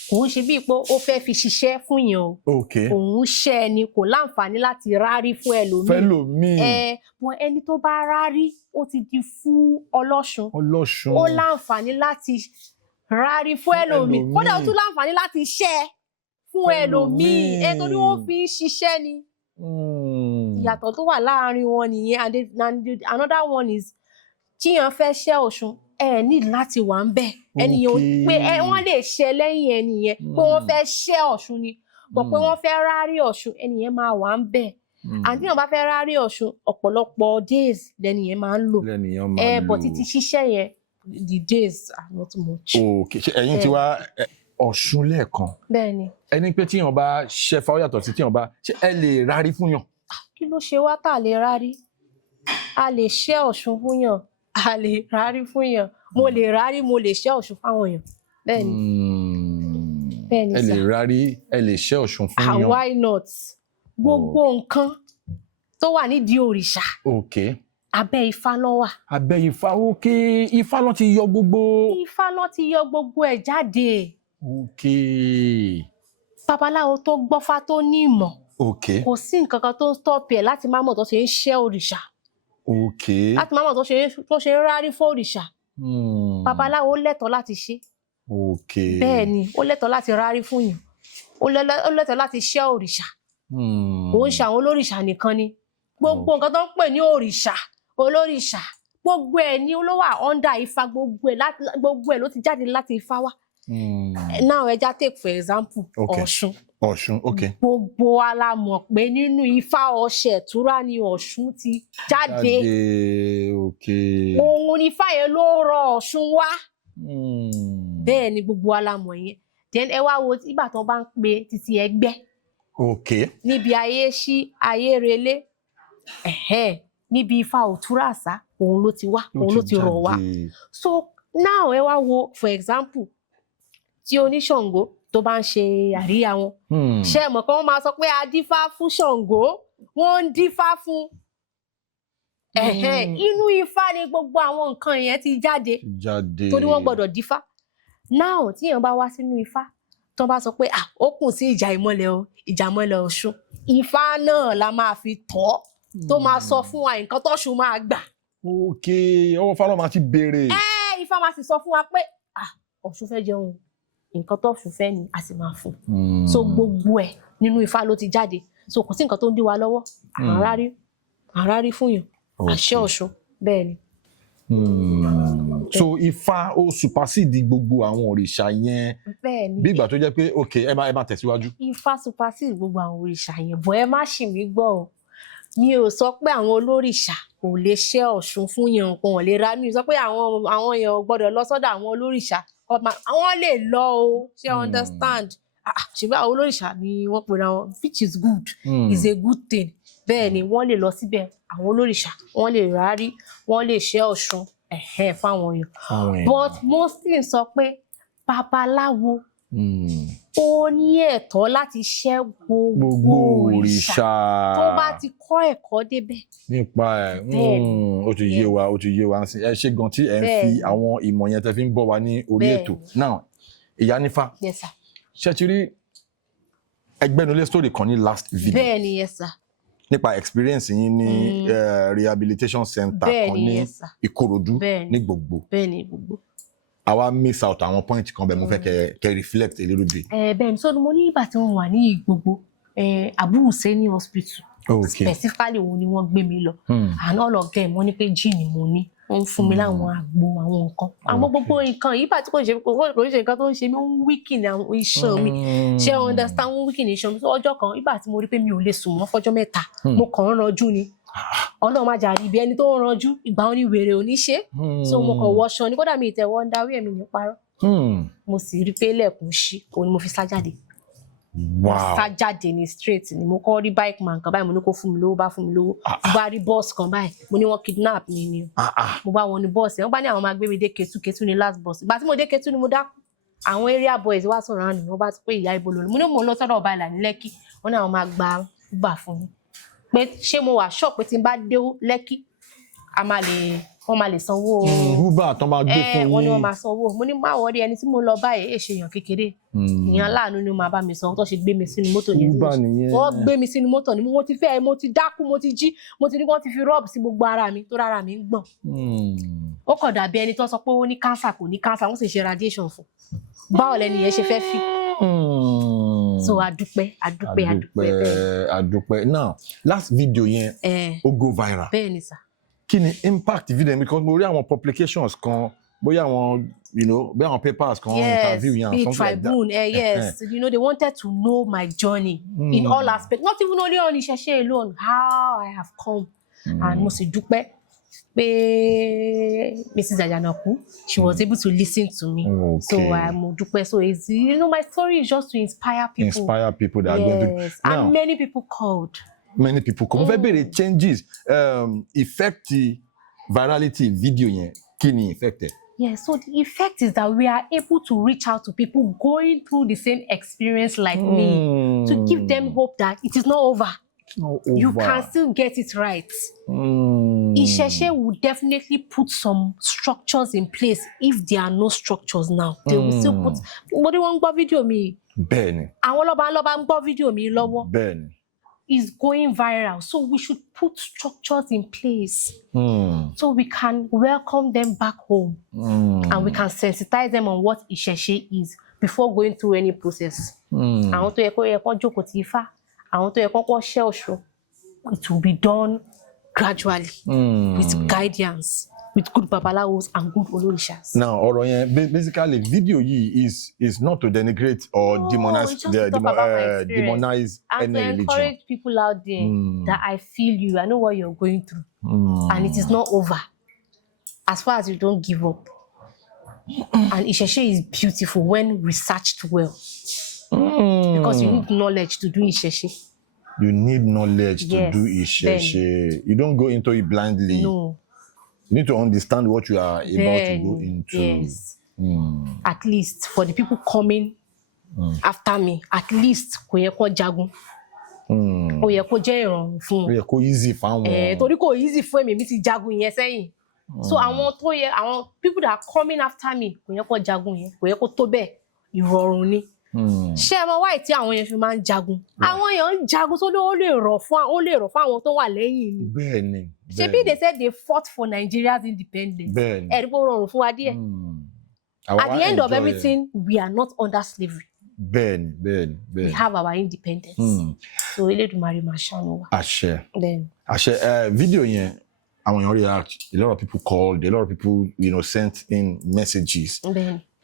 kò ń ṣe bíi pé ó fẹ́ fi ṣiṣẹ́ fún yàn o. Òun ṣẹ́ ẹni kò láǹfààní láti rárí fún ẹlòmíì. Fẹ́lòmíì. Bọ̀ ẹni tó bá rárí ó ti di fún Ọlọ́ṣun. Ó láǹfààní láti rárí fún ẹlòmíì. Kódà ó tún láǹfààní láti ṣẹ́ fún ẹlòmíì. Torí wọ́n fi ń ṣiṣẹ́ ni. Ìyàtọ̀ tó wà láàrin wọn nìyẹn. And another one is kíyàn fẹ́ ṣẹ́ Ọ̀ṣun ní láti wà ń bẹ̀. Ẹnìyàn pé wọ́n lè ṣe lẹ́yìn ẹnìyẹn pé wọ́n fẹ́ ṣẹ́ Ọ̀ṣun ni. Bọ̀ pé wọ́n fẹ́ rárí Ọ̀ṣun ẹnìyẹn máa wà ń bẹ̀. Àǹtí yàn bá fẹ́ rárí Ọ̀ṣun ọ̀pọ̀lọpọ̀ days lẹ́nìyẹn máa ń lò. Bọ̀ títí ṣiṣẹ́ yẹn the days are not much. Okay, ẹ̀yin ti wá Ọ̀ṣun lẹ́ẹ̀kan. Bẹ́ẹ̀ni. Ẹni pé tíyàn bá ṣẹ́fà ó yàtọ̀ sí tíyàn bá ṣé ẹ lè rárí fún yàn. Kí ló ṣe wá tá a lè rárí? A lè ṣẹ́ Ọ̀ṣun fún yàn, a lè rárí fún yàn. Mo lè rárí, mo lè ṣẹ́ Ọ̀ṣun fáwọn èèyàn. Bẹ́ẹ̀ni. Bẹ́ẹ̀ni sà. Ẹ lè rárí, ẹ lè ṣẹ́ Ọ̀ṣun fún yàn. Why not? Gbogbo nǹkan tó wà nídìí òrìṣà. Abẹ́ Ifá ló wà. Abẹ́ Ifá, Ifá ló ti yọ gbogbo. Ifá ló ti yọ gbogbo ẹ̀ jáde. Babaláwo tó gbọ́fá tó ní ìmọ̀. Kò sí nǹkan kan tó ń stop ẹ̀ láti má mọ̀ tó ṣe ń ṣẹ́ òrìṣà. Láti má mọ̀ tó ṣe ń rárí fún òrìṣà. Babaláwo lẹ́tọ̀ọ́ láti ṣe. Bẹ́ẹ̀ni, ó lẹ́tọ̀ọ́ láti rárí fún yàn. Ó lẹ́tọ̀ọ́ láti ṣẹ́ òrìṣà. Ó ń ṣe àwọn olórìṣà nìkan ni. Gbogbo nǹkan tó ń pè ní òrìṣà, olórìṣà, gbogbo ẹ̀ ni ló wà under Ifá, gbogbo ẹ̀ ló ti jáde láti Ifá wá. Now ẹja take for example Ọ̀ṣun. Gbogbo wa la mọ̀ pé nínú Ifá ọṣẹ ìtura ni Ọ̀ṣun ti jáde. Òun ni Ifá yẹn ló rọ Ọ̀ṣun wá. Bẹ́ẹ̀ ni gbogbo wa la mọ̀ yẹn. Then ẹ wá wo ìgbà tó bá ń pe títí ẹgbẹ́. Níbi ayé ṣí ayé relé. Níbi Ifá òtúrà àṣà òun ló ti wá, òun ló ti rọ̀ wá. So now ẹ wá wo for example tí oníṣàngó tó bá ń ṣe àríyá wọn. Ṣé mọ̀ pé wọ́n máa sọ pé a dífá fún Ṣàngó, wọ́n ń dífá fún. Inú Ifá ni gbogbo àwọn nǹkan yẹn ti jáde. Torí wọ́n gbọ́dọ̀ dífá. Now tí èèyàn bá wá sínú Ifá tó bá sọ pé ó kù sí ìjà ìmọ́lẹ̀ o, ìjà ìmọ́lẹ̀ Ọ̀ṣun. Ifá náà la máa fi tọ́ tó máa sọ fún wa nǹkan t'Ọ̀ṣun máa gbà. Ọwọ́ Ifá náà máa ti béèrè. Ifá máa sì sọ fún wa pé Ọ̀ṣun fẹ́ jẹun, nǹkan t'Ọ̀ṣun fẹ́ ni a sì máa fún. So gbogbo ẹ̀ nínú Ifá ló ti jáde. So kò sí nǹkan tó ń dí wa lọ́wọ́. Àrárí fún yàn, àṣẹ Ọ̀ṣun. Bẹ́ẹ̀ ni. So Ifá ó supersede gbogbo àwọn òrìṣà yẹn. Bẹ́ẹ̀ni. Bí ìgbà tó jẹ́ pé ẹ máa tẹ̀síwájú. Ifá supersede gbogbo àwọn òrìṣà yẹn, bọ̀ ẹ má ṣì mí gbọ́ o. mi ò sọ pé àwọn olórìṣà kò lè ṣẹ́ Ọ̀ṣun fún yàn kan ò lè ra mi sọ pé àwọn èèyàn gbọ́dọ̀ lọ sọ́dọ̀ àwọn olórìṣà àwọn lè lọ o ṣe understand ṣùgbọ́n àwọn olórìṣà ni wọ́n pera wọn which is good is a good thing bẹ́ẹ̀ ni wọ́n lè lọ síbẹ̀ àwọn olórìṣà wọ́n lè rárí wọ́n lè ṣẹ́ Ọ̀ṣun fáwọn èèyàn but mostly sọ pé babaláwo ó ní ẹ̀tọ́ láti ṣẹ́ gbogbo òrìṣà tó bá ti kọ́ ẹ̀kọ́ débẹ̀. nípa ó ti yé wa ẹ ṣe gan tí ẹ ń fi àwọn ìmọ̀ yẹn tẹ́ fi ń bọ̀ wá ní orí ètò now Iyanifa ṣe ti rí ẹgbẹ́nulé story kan ní last video bẹ́ẹ̀ ni yes sir nípa experience yín ní rehabilitation center kan ní Ìkòròdú ní Gbogbo àwa miss out àwọn point kan bẹ́ẹ̀ mo fẹ́ kẹ́ reflect a little bit. bẹ́ẹ̀ ni so mo ní ìgbà tí wọ́n wà ní Ìgbogbo Abu Hussein hospital specifically òun ni wọ́n gbé mi lọ and all of them wọ́n ní pé jí ni mo ní wọ́n fún mi láwọn àgbo àwọn nǹkan àwọn gbogbo nǹkan yìí bàtí kò ṣe nǹkan tó ń ṣe mí ń weaken àwọn iṣan mi ṣé o understand ń weaken iṣan mi so ọjọ́ kan ìgbà tí mo rí pé mi ò lè sùn mọ́ fọ́jọ́ mẹ́ta mo kàn ń ranjú ni Ọlọ́run má jà rí ibi ẹni tó ń ranjú ìgbà wọn ni wèrè ò ní ṣe so mo kàn wọṣọ ní kódà mi ìtẹ̀wọ́ ń darí ẹ̀mí ní parọ́ mo sì rí pé lẹ́ẹ̀kún ṣí òun ni mo fi sá jáde. Sá jáde ní straight ni mo kọ́ rí bike man kan báyìí mo ní kó fún mi lówó bá fún mi lówó mo bá rí bus kan báyìí mo ní wọ́n kidnap mi ni mo bá wọn ní bus yẹn wọ́n bá ní àwọn máa gbé mi dé Ketu ní last bus ìgbà tí mo dé Ketu ni mo dákú àwọn area boys wá sọ̀rọ̀ àná wọ́n bá ti pé ìyá ibo lòlù mo ní mo lọ sọ́dọ̀ ọba ìlà ní Lẹ́kì wọ́n ní àwọn máa gba Uber fún mi pé ṣé mo wà ṣọ́ọ̀ pé tí n bá dé Lẹ́kì wọ́n máa lè sanwó Uber tó máa gbé fún yín wọ́n ní wọ́n máa sanwó mo ní máa wọrí ẹni tí mo lọ báyìí èṣe èèyàn kékeré èèyàn láàánú ni ó máa bá mi sanwó tó ṣe gbé mi sínú mọ́tò yẹn wọ́n gbé mi sínú mọ́tò ni mo ti fẹ́ mo ti dákú mo ti jí mo ti ní wọ́n ti fi rọ́ọ̀bù sí gbogbo ara mi tó rárá mi ń gbọ̀n ó kàn dàbí ẹni tó sọ pé ó ní cancer kò ní cancer wọ́n sì ṣe radiation fún báwo lẹni yẹn ṣe fẹ́ fi so adúpẹ́ now last video yẹn ó go viral bẹ́ẹ̀ ni sà. Kí ni impact video because mo rí àwọn publications kan bóyá àwọn bóyá àwọn papers kan interview yẹn something Tribune, like that. Yes they wanted to know my journey in all aspects not even only on Ìṣẹ̀ṣe alone how I have come and mo sì dúpẹ́ pé Mrs. Ajanaku she was able to listen to me so mo dúpẹ́ so it's my story is just to inspire people that are going through and many people called. Many people come over the changes effect virality video yẹn kí ni effect. So the effect is that we are able to reach out to people going through the same experience like me to give them hope that it is not over. You can still get it right. Ìṣẹ̀ṣe will definitely put some structures in place if there are no structures now. They will still put. What do you want about video me? Bẹ́ẹ̀ni. Àwọn lọ́ba ń gbọ́ video mi lọ́wọ́. Bẹ́ẹ̀ni. Is going viral, so we should put structures in place so we can welcome them back home and we can sensitize them on what Ìṣẹ̀ṣe is before going through any process. Àwọn tó yẹ kó jókòó ti Ifá, àwọn tó yẹ kó ṣẹ́ Ọ̀ṣun, it will be done gradually with guidance, with good babalawos and good olorishas. Now, ọ̀rọ̀ yẹn basically video yìí is not to denigrate or demonize any religion. And to encourage people out there that I feel you, I know what you're going through, and it is not over as far as you don't give up. And Ìṣẹ̀ṣe is beautiful when researched well, because you need knowledge to do Ìṣẹ̀ṣe. You need knowledge to do Ìṣẹ̀ṣe. You don't go into it blindly. No. You need to understand what you are about to go into. Yes. At least for the people coming after me, at least kò yẹ kó jagun. Ó yẹ kó jẹ́ ìrọ̀rùn fún. Ó yẹ kó easy fáwọn. Torí kò easy fún èmi ti jagun yẹn sẹ́yìn. So àwọn people that are coming after me kò yẹ kó jagun yẹn, kò yẹ kó tó bẹ́ẹ̀ ìrọ̀rùn ni. Ṣé ẹ mọ̀ why tí àwọn yẹn fi máa ń jagun? Àwọn èèyàn ń jagun sódò ó lè rọ̀ fún àwọn tó wà lẹ́yìn ni. Bẹ́ẹ̀ni. Ṣebí they said they fought for Nigeria's independence. Bẹ́ẹ̀ni. Ẹ̀rí pé ó rọrùn fún wa díẹ̀. At the end of everything, we are not under slavery. Bẹ́ẹ̀ni. We have our independence. So Elédùmarè máa ṣàánú wa. Àṣẹ video yẹn àwọn èèyàn react, a lot of people called, a lot of people sent in messages.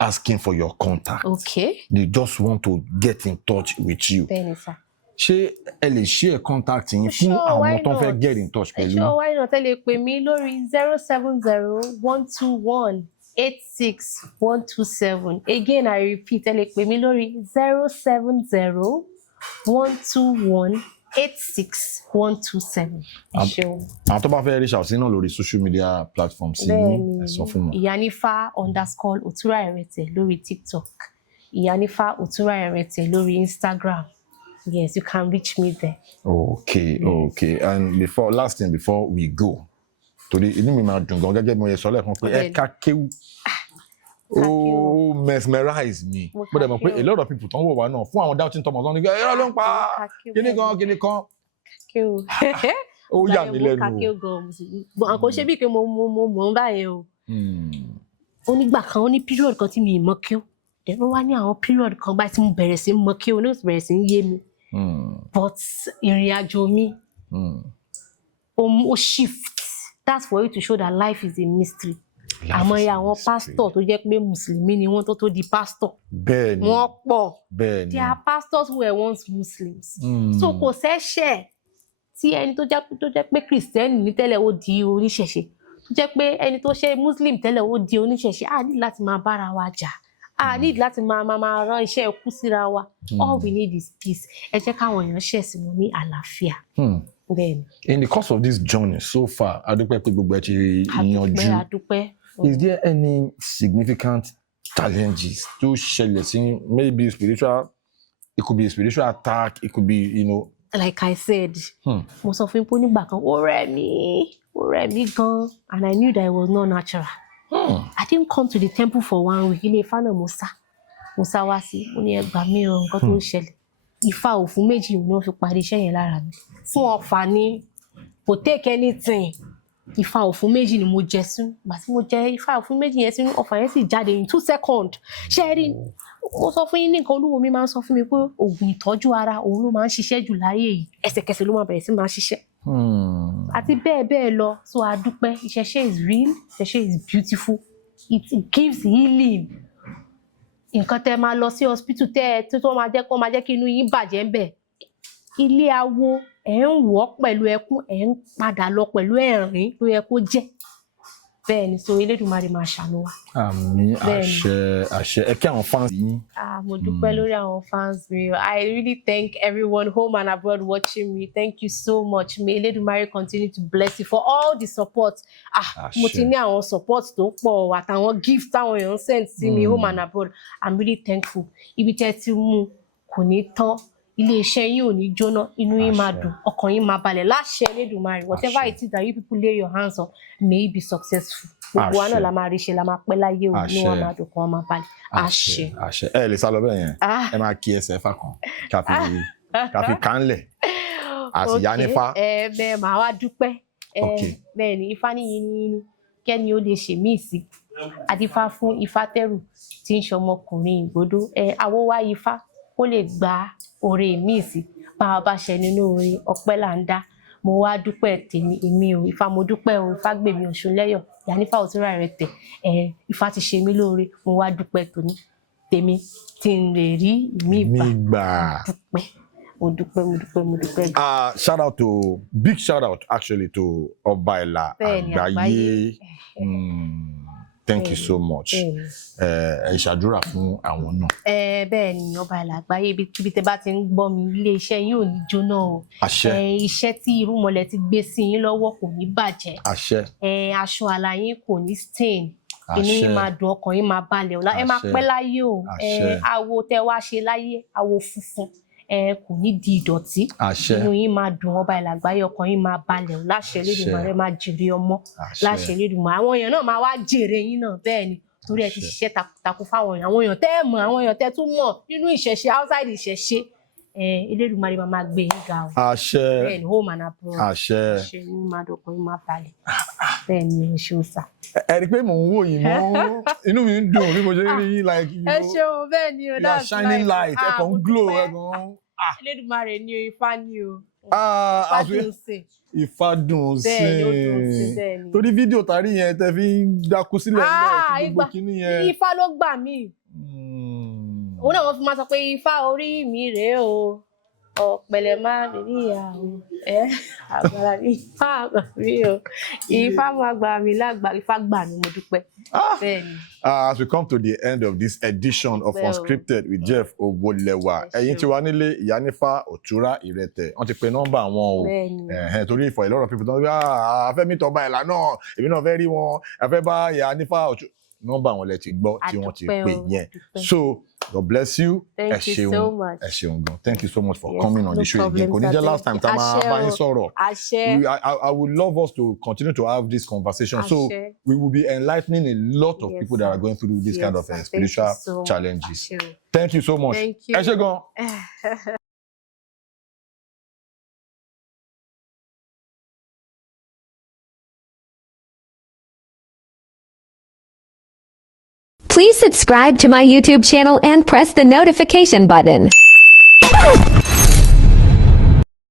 Asking for your contact. Okay. They just want to get in touch with you. Bẹ́ẹ̀ni sir. ṣé ẹ lè share contact yín fún àwọn tó fẹ́ get in touch pẹ̀lú? Sure, why not? Ẹ lè pè mí lórí 070-121-86127. Again, I repeat, ẹ lè pè mí lórí 070-121-86127. Àwọn tó bá fẹ́ reach out sí náà lórí social media platforms sí ẹ sọ fún wọn. Iyanifa_Erete lórí TikTok. Iyanifa Erete lórí Instagram. Yes, you can reach me there. Okay, okay. And last thing before we go, torí inú mi máa dùn gan gẹ́gẹ́ bí mo yẹ sọ lẹ́ẹ̀kan pé ẹ ká kéwú. Oh, mesmerize me. But I'm a lot of people don't know why no. Fún àwọn doubting Thomas on the ẹ ló ń pa kíní kan. Ó yà mí lẹ́nu. Àkó ṣe bí pé mo ń báyìí o. Ó nígbà kan ó ní period kan tí mi mọ̀ kí ó. Then ó wá ní àwọn period kan báyìí tí mo bẹ̀rẹ̀ sí mọ̀ kí ó ní ó bẹ̀rẹ̀ sí yé mi. But ìrìn àjò mi ó shift. That's for you to show that life is a mystery. Àmọ́ ya àwọn pastor tó jẹ́ pé Mùsùlùmí ni wọ́n tó di pastor. Bẹ́ẹ̀ni. Wọ́n pọ̀. Bẹ́ẹ̀ni. There are pastors who were once Muslims. So kò ṣẹ̀ṣẹ̀ tí ẹni tó jẹ́ pé Christian ní tẹ́lẹ̀ ó di oníṣẹ̀ṣe. Tó jẹ́ pé ẹni tó ṣe Muslim tẹ́lẹ̀ ó di oníṣẹ̀ṣe. A ní láti máa bára wa jà. A ní láti máa rán iṣẹ́ ẹkú síra wa. All we need is peace. Ẹ jẹ́ káwọn èèyàn ṣẹ̀sìn wọn ní àlàáfíà. Then, in the course of this journey so far, adúpẹ́ pé gbogbo ẹ ti yanjú. Is there any significant challenges tó ṣẹlẹ̀ sí maybe spiritual? It could be a spiritual attack. It could be, you know. Like I said, mo sọ fún pé nígbà kan ó rẹ̀ mí gan, and I knew that it was not natural. I didn't come to the temple for 1 week. Ilé Ifá náà mo sá wá sí. Mo ní ẹ gbà mí o, nǹkan tó ń ṣẹlẹ̀. Ifá òfun méjì ni wọ́n fi parí iṣẹ́ yẹn lára mi. Fún ọ̀fà ni kò take anything. Ifá òfun méjì ni mo jẹ sínú. Ìgbà tí mo jẹ Ifá òfun méjì yẹn sínú, ọ̀fà yẹn sì jáde in 2 seconds. Ṣé rí, mo sọ fún yín ní nǹkan olúwo mi máa ń sọ fún mi pé oògùn ìtọ́jú ara òun ló máa ń ṣiṣẹ́ jù láyé yìí. Ẹsẹ̀kẹsẹ̀ ló máa bẹ̀rẹ̀ sí máa ṣiṣẹ́. Àti bẹ́ẹ̀ lọ. So a dúpẹ́. Ìṣẹ̀ṣe is real. Ìṣẹ̀ṣe is beautiful. It gives healing. Nǹkan tẹ́ máa lọ sí hospital tó máa jẹ́ kí inú yín bàjẹ́ ń bẹ̀. Ilé awo ẹ̀ ń wọ̀ pẹ̀lú ẹkún, ẹ̀ ń padà lọ pẹ̀lú ẹ̀rín ló yẹ kó jẹ́. Bẹ́ẹ̀ ni, so Elédùmarè máa ṣàánú wa. Àmín, àṣẹ. Ẹ kí àwọn fans yín. Mo dúpẹ́ lórí àwọn fans mi. I really thank everyone home and abroad watching me. Thank you so much. May Elédùmarè continue to bless you for all the support. Mo ti ní àwọn support tó pọ̀ àtàwọn gifts táwọn èèyàn send sí mi home and abroad. I'm really thankful. Ibi tẹ́ ti mú kò ní tán. Ilé-iṣẹ́ yín ò ní jóná, inú yín máa dùn, ọkàn yín máa balẹ̀ láṣẹ Elédùmarè. Whatever it is that you people lay your hands on, may it be successful. Gbogbo wa náà la máa rí ṣe, la máa pẹ́ láyé o, ní wọn máa dùn kí wọ́n máa balẹ̀. Àṣẹ. Ẹ lè sá lọ bẹ́ẹ̀ yẹn. Ẹ máa kí ẹsẹ̀ Ifá kan, káfí kánlẹ̀ àti Iyanifa. Bẹ́ẹ̀ máa wá dúpẹ́. Bẹ́ẹ̀ ni Ifá ní yín kẹ́ni ó lè ṣe míì sí. Adífá fún Ifátẹ́rù tí ń ṣọmọkùnrin Ìgbòdo. Àwo wá Ifá kó lè gba oore mi sí. Bá a bá ṣe nínú oore ọpẹ́ là ń dá. Mo wá dúpẹ́ tèmi èmi o. Ifá mo dúpẹ́ o. Ifá gbè mí Ọ̀ṣunlẹ́yọ̀. Iyanifa Erete. Ifá ti ṣe mí lóore. Mo wá dúpẹ́ tèmi tí n lè rí mi gbà. Mo dúpẹ́. Big shout out actually to Ọba Ìlà Àgbáyé. Thank you so much. Ẹ ṣàdúrà fún àwọn náà. Bẹ́ẹ̀ ni Ọba Ìlà Àgbáyé ibi tẹ́ bá ti ń gbọ́ mi, ilé iṣẹ́ yín ò ní jóná o. Àṣẹ. Iṣẹ́ tí irúnmọlẹ̀ ti gbé sí yín lọ́wọ́ kò ní bàjẹ́. Àṣẹ. Aṣọ àlà yín kò ní stain. Inú yín máa dùn, ọkàn yín máa balẹ̀ o. Ẹ máa pẹ́ láyé o. Àwo tẹ́ wá ṣe láyé, àwo funfun. Kò ní di ìdọ̀tí. Inú yín máa dùn, Ọba Ìlà Àgbáyé, ọkàn yín máa balẹ̀ o. Láṣẹ Elédùmarè máa jèrè ọmọ. Láṣẹ Elédùmarè àwọn èèyàn náà máa wá jèrè yín náà bẹ́ẹ̀ ni. Torí ẹ ti ṣiṣẹ́ takuntakun fáwọn èèyàn. Àwọn èèyàn tẹ́ mọ̀, àwọn èèyàn tẹ́ tún mọ̀ nínú ìṣẹ̀ṣe outside ìṣẹ̀ṣe. Elédùmarè máa gbé yín ga o. Àṣẹ. Bẹ́ẹ̀ ni home and abroad. Àṣẹ. Àṣẹ yín máa dọ̀kun yín máa balẹ̀. Bẹ́ẹ̀ ni ṣe ó sà. Ẹ rí i pé mò ń wò yín mọ́, inú mi ń dùn bí mo ṣe ń rí yín like you know. Ẹ ṣeun bẹ́ẹ̀ ni o. You are shining light, ẹ kàn ń glow, ẹ kàn. Elédùmarè ni o, Ifá ni o. Ifá dùn sí. Torí fídíò tàrí yẹn tẹ fi ń dákú sílẹ̀ nílẹ̀ gbogbo kíní yẹn. Ifá ló gbà mí. Òun náà wọ́n fi máa sọ pé Ifá orí mi rèé o. ọ̀pẹ̀lẹ̀ máa bèbí ìyá o àgbàlá ní Ifá àgbà mi o Ifá máa gbà mí lágbà Ifá gbà mí mo dúpẹ́. As we come to the end of this edition of Unscripted with Jeff Owolewa, ẹ̀yin tí wà nílé Iyanifa Otura Irete, wọ́n ti pe nọ́mbà wọn o. Torí for a lot of people don't afẹ́ mi tọ́ bá ẹ̀ lánàá, èmi náà fẹ́ rí wọn, afẹ́ bá Iyanifa Otura. Nọ́mbà wọn lẹ ti gbọ́ tí wọ́n ti pè yẹn. So God bless you. Thank you so much. Thank you so much for coming on the show again. Kò ní jẹ́ last time tá máa bá yín sọ̀rọ̀. I would love us to continue to have this conversation. So we will be enlightening a lot of people that are going through this kind of spiritual challenges. Thank you so much. Thank you. Ẹ ṣé gan. Please subscribe to my YouTube channel and press the notification button.